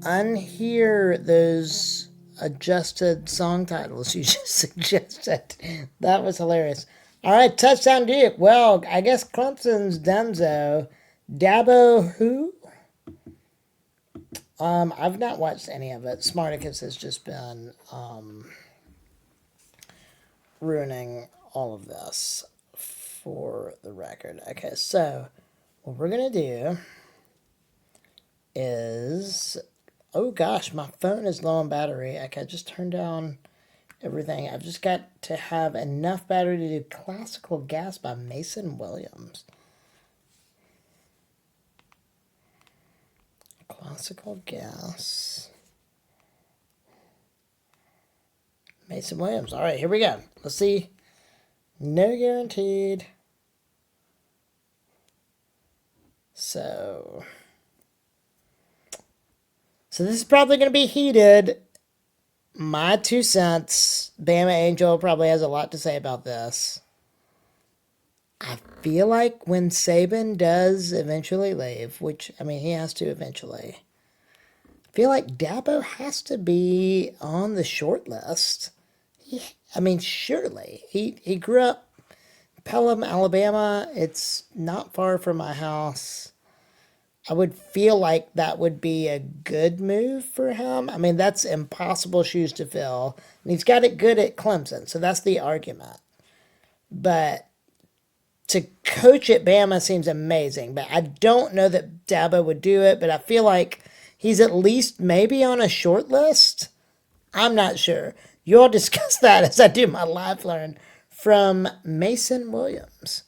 unhear those adjusted song titles you just suggested. That was hilarious. All right, touchdown Duke. Well, I guess Clemson's Dunzo. Dabo who? I've not watched any of it. Smarticus has just been ruining all of this for the record. Okay, so what we're gonna do is, oh gosh, my phone is low on battery. Okay, just turn down everything. I've just got to have enough battery to do Classical Gas by Mason Williams. Classical Gas. Mason Williams. All right, here we go. Let's see. No guaranteed. So this is probably going to be heated. My 2 cents. Bama Angel probably has a lot to say about this. I feel like when Saban does eventually leave, which, I mean, he has to eventually, I feel like Dabo has to be on the short list. I mean, surely. He grew up Pelham, Alabama. It's not far from my house. I would feel like that would be a good move for him. I mean, that's impossible shoes to fill. And he's got it good at Clemson, so that's the argument. But to coach at Bama seems amazing. But I don't know that Dabo would do it, but I feel like he's at least maybe on a short list. I'm not sure. You'll discuss that as I do my live learn from Mason Williams.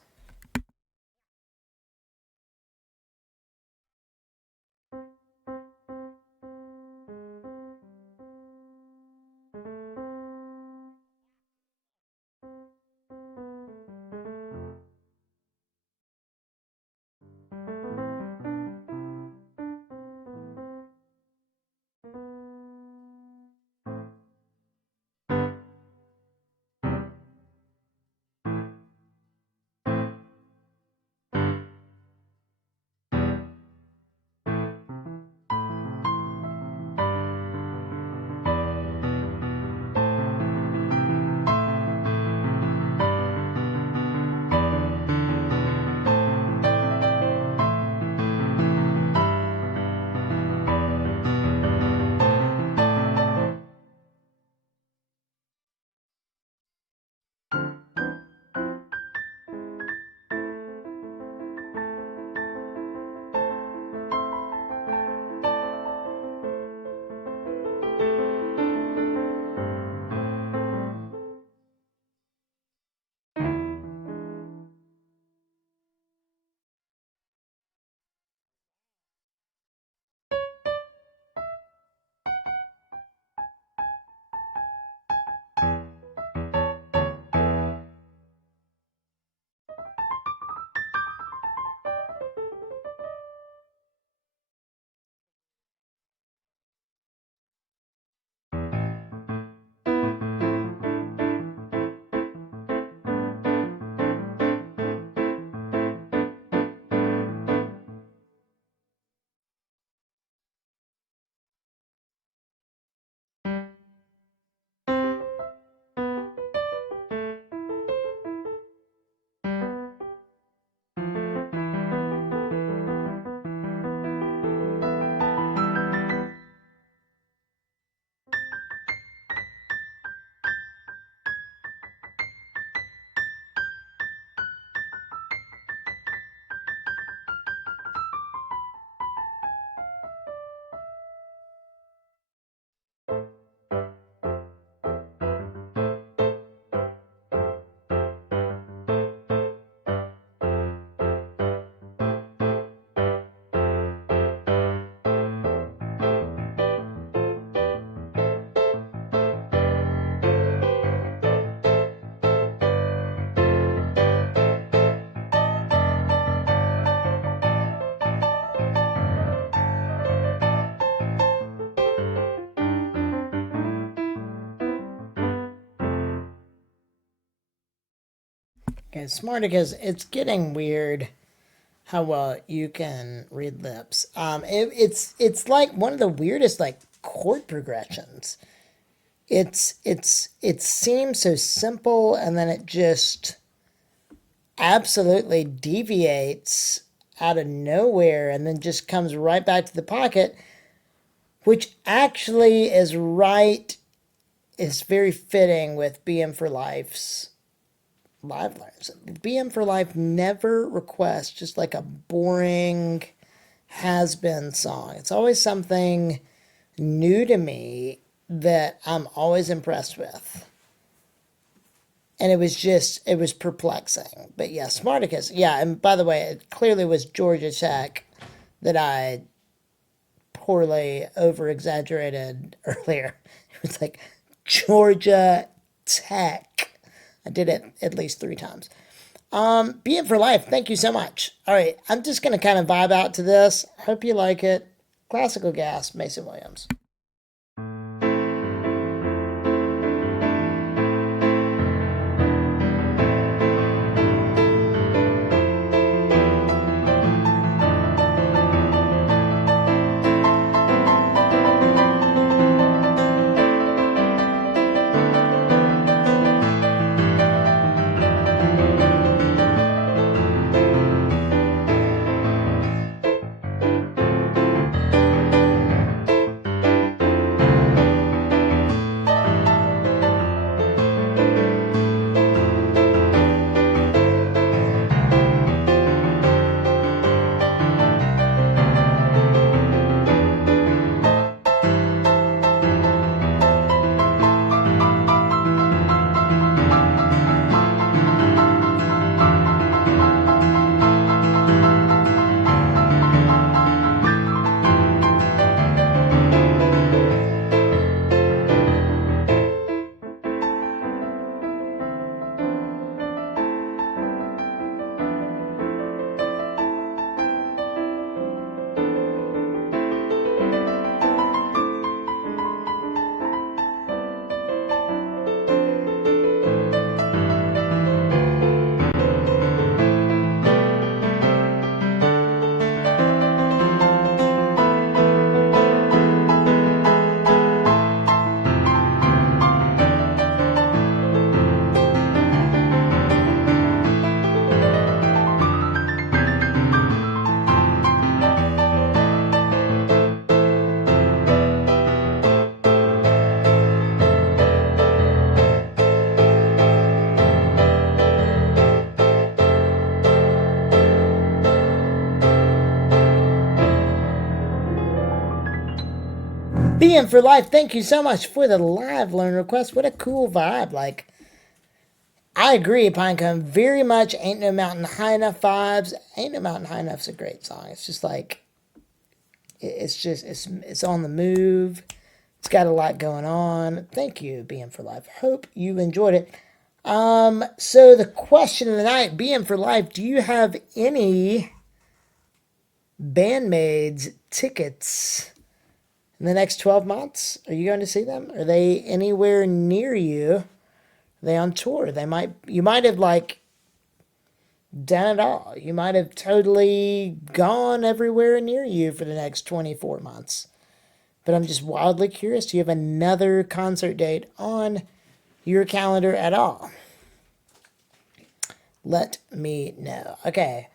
Okay, smart because it's getting weird. how well you can read lips. It's like one of the weirdest like chord progressions. It seems so simple, and then it just absolutely deviates out of nowhere, and then just comes right back to the pocket, which actually is right. Is very fitting with BM for Life's live learns. BM for Life never requests just like a boring has been song. It's always something new to me that I'm always impressed with. And it was perplexing. But yeah, Smarticus. Yeah, and by the way, it clearly was Georgia Tech that I poorly over exaggerated earlier. It was like Georgia Tech. I did it at least 3 times. Be It for Life, thank you so much. All right, I'm just going to kind of vibe out to this. Hope you like it. Classical Gas, Mason Williams. BM for Life, thank you so much for the live learn request. What a cool vibe. Like, I agree, Pinecone. Very much Ain't No Mountain High Enough vibes. Ain't No Mountain High Enough's a great song. It's just like, it's on the move. It's got a lot going on. Thank you, BM for Life. Hope you enjoyed it. So the question of the night, BM for Life, do you have any Bandmaids tickets in the next 12 months? Are you going to see them? Are they anywhere near you? Are they on tour? You might have like done it all. You might have totally gone everywhere near you for the next 24 months. But I'm just wildly curious. Do you have another concert date on your calendar at all? Let me know. Okay,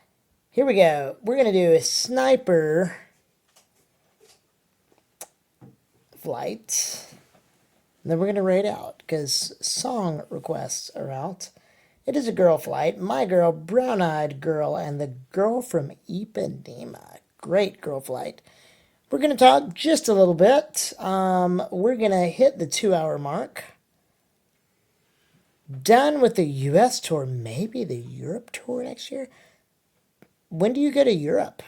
here we go. We're going to do a sniper flight. And then we're going to raid out because song requests are out. It is a girl flight. My girl, brown-eyed girl, and the girl from Ipanema. Great girl flight. We're going to talk just a little bit. We're going to hit the 2-hour mark. Done with the U.S. tour, maybe the Europe tour next year. When do you go to Europe?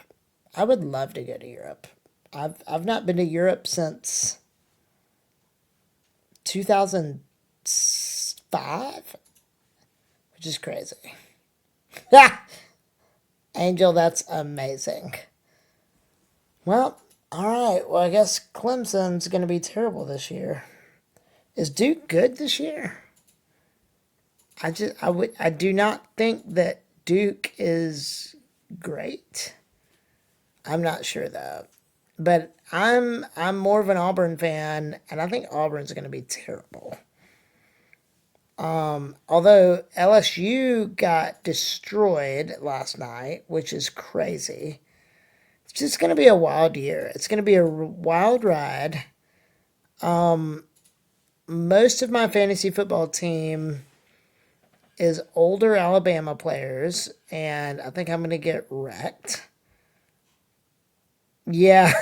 I would love to go to Europe. I've not been to Europe since 2005, which is crazy. Angel, that's amazing. Well, all right. Well, I guess Clemson's going to be terrible this year. Is Duke good this year? I do not think that Duke is great. I'm not sure though. But I'm more of an Auburn fan, and I think Auburn's going to be terrible. Although LSU got destroyed last night, which is crazy. It's just going to be a wild year. It's going to be a wild ride. Most of my fantasy football team is older Alabama players, and I think I'm going to get wrecked. Yeah,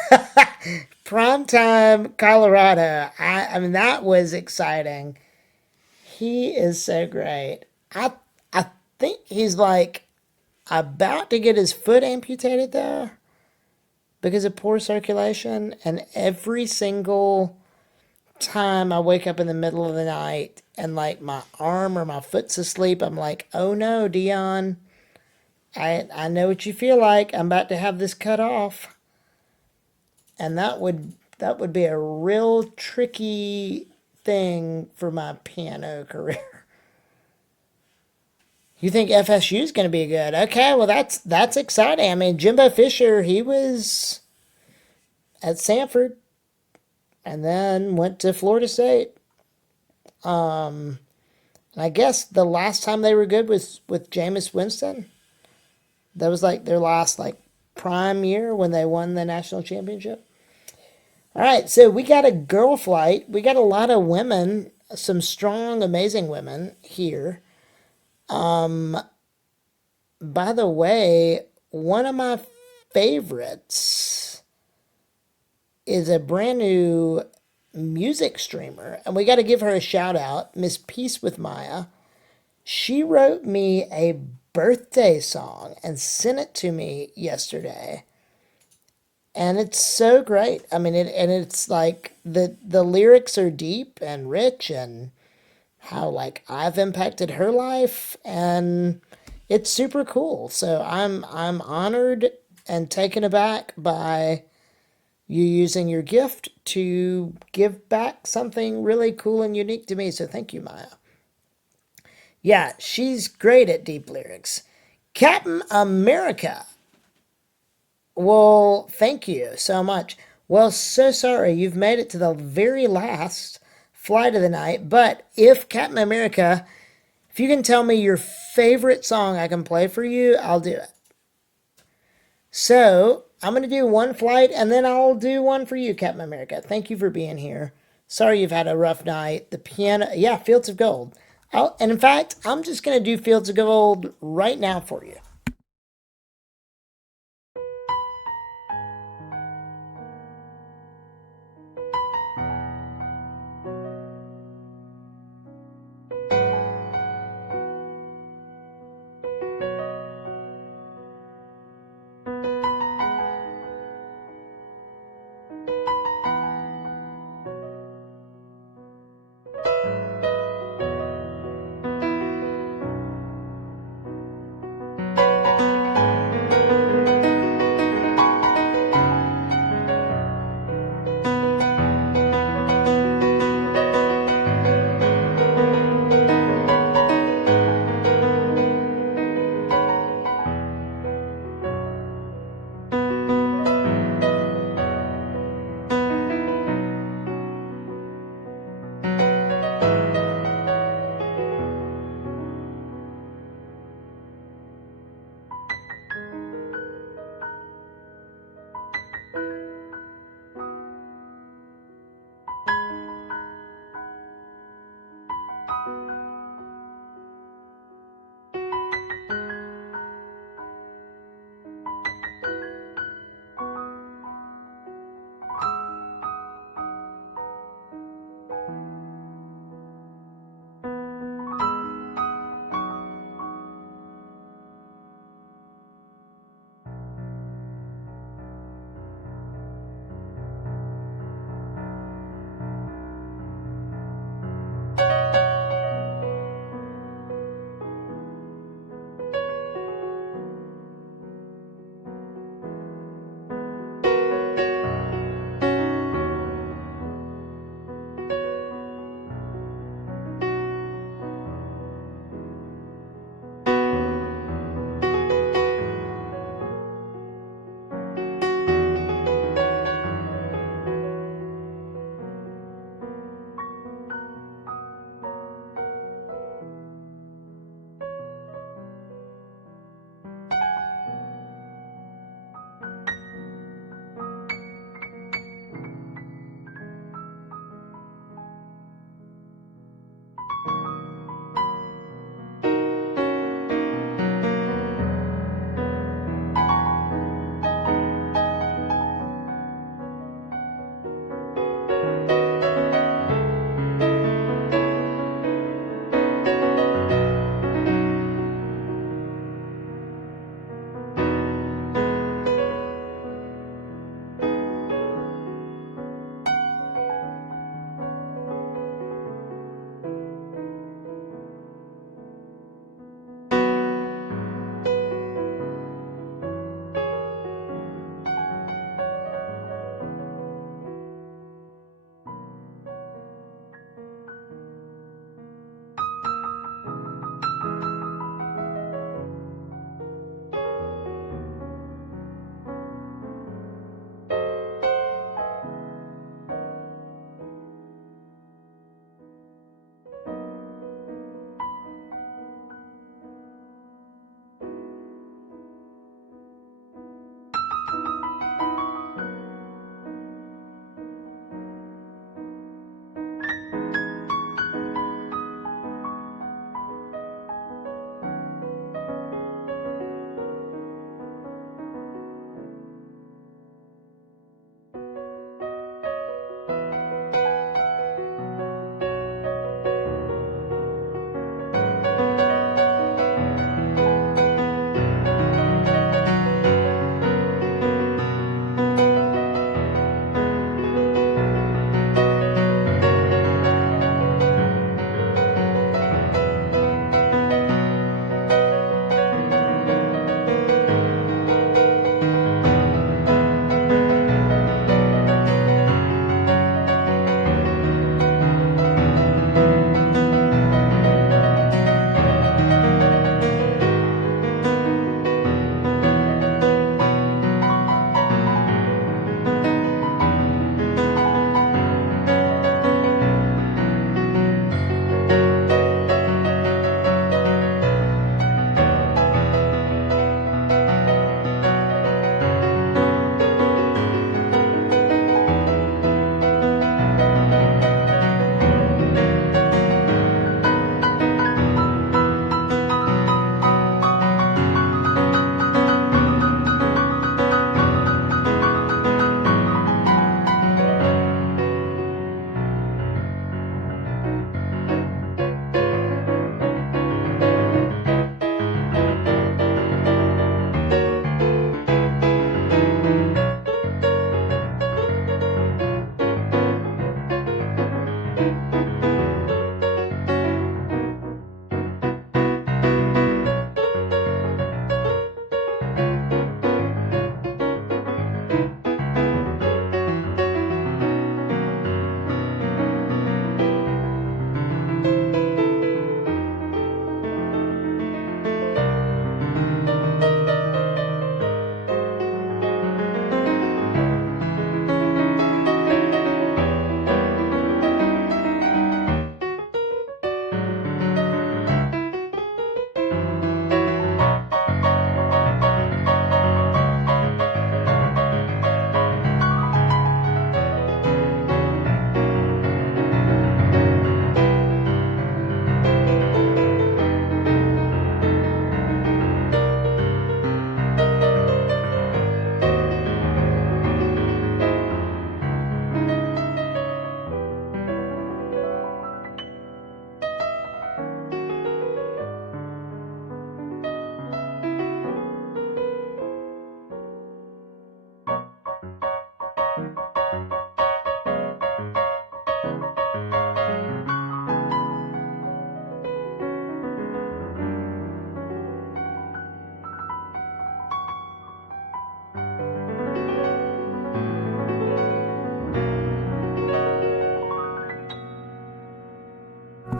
primetime Colorado. I mean that was exciting. He is so great. I think he's like about to get his foot amputated though because of poor circulation, and every single time I wake up in the middle of the night and like my arm or my foot's asleep, I'm like, "Oh no, Dion. I know what you feel like. I'm about to have this cut off." And that would be a real tricky thing for my piano career. You think FSU is going to be good? Okay, well that's exciting. I mean, Jimbo Fisher, he was at Sanford and then went to Florida State. And I guess the last time they were good was with Jameis Winston. That was like their last like prime year when they won the national championship. All right, so we got a girl flight. We got a lot of women, some strong, amazing women here. By the way, one of my favorites is a brand new music streamer, and we got to give her a shout out, Miss Peace with Maya. She wrote me a birthday song and sent it to me yesterday. And it's so great. I mean, it's like the lyrics are deep and rich, and how like I've impacted her life, and it's super cool. So I'm honored and taken aback by you using your gift to give back something really cool and unique to me. So thank you, Maya. Yeah, she's great at deep lyrics. Captain America. Well, thank you so much. Well, so sorry you've made it to the very last flight of the night, but if Captain America, if you can tell me your favorite song I can play for you, I'll do it. So, I'm going to do one flight and then I'll do one for you, Captain America. Thank you for being here. Sorry you've had a rough night. The piano, yeah, Fields of Gold. And in fact, I'm just going to do Fields of Gold right now for you.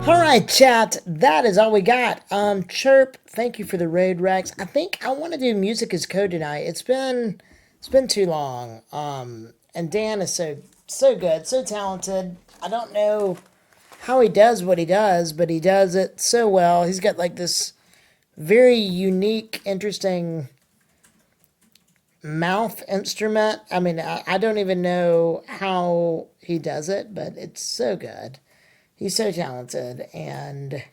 All right, chat. That is all we got. Chirp. Thank you for the raid, Rex. I think I want to do music as code tonight. It's been too long. And Dan is so good, so talented. I don't know how he does what he does, but he does it so well. He's got like this very unique, interesting mouth instrument. I mean, I don't even know how he does it, but it's so good. He's so talented, and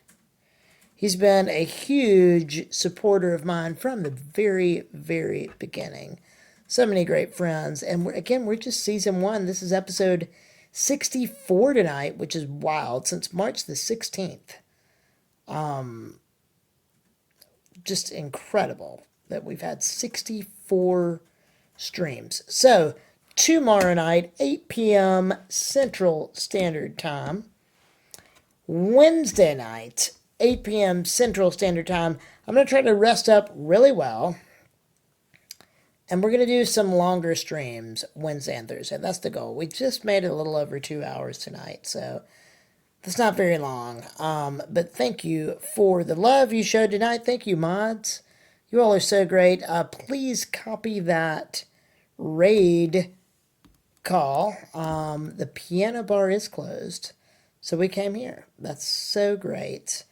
he's been a huge supporter of mine from the very, very beginning. So many great friends. And we're just season one. This is episode 64 tonight, which is wild, since March the 16th. Just incredible that we've had 64 streams. So, tomorrow night, 8 p.m. Central Standard Time. Wednesday night, 8 p.m. Central Standard Time. I'm going to try to rest up really well. And we're going to do some longer streams Wednesday and Thursday. That's the goal. We just made it a little over 2 hours tonight, so that's not very long. But thank you for the love you showed tonight. Thank you, mods. You all are so great. Please copy that raid call. The piano bar is closed, so we came here. That's so great.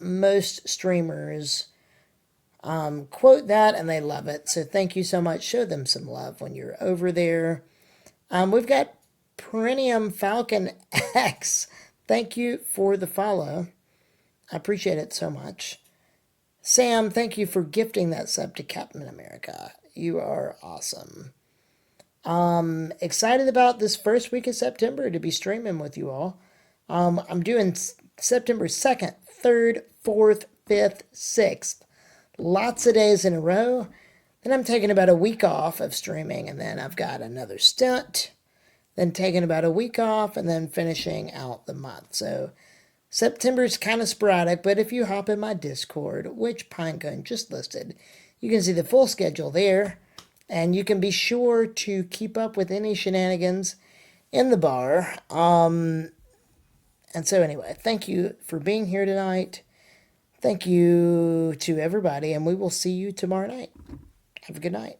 Most streamers quote that and they love it. So thank you so much. Show them some love when you're over there. We've got Perennium Falcon X. Thank you for the follow. I appreciate it so much. Sam, thank you for gifting that sub to Captain America. You are awesome. Excited about this first week of September to be streaming with you all. I'm doing September 2nd, 3rd, 4th, 5th, 6th. Lots of days in a row. Then I'm taking about a week off of streaming, and then I've got another stint. Then taking about a week off, and then finishing out the month. So September's kind of sporadic, but if you hop in my Discord, which Pinecone just listed, you can see the full schedule there, and you can be sure to keep up with any shenanigans in the bar. And so anyway, thank you for being here tonight. Thank you to everybody, and we will see you tomorrow night. Have a good night.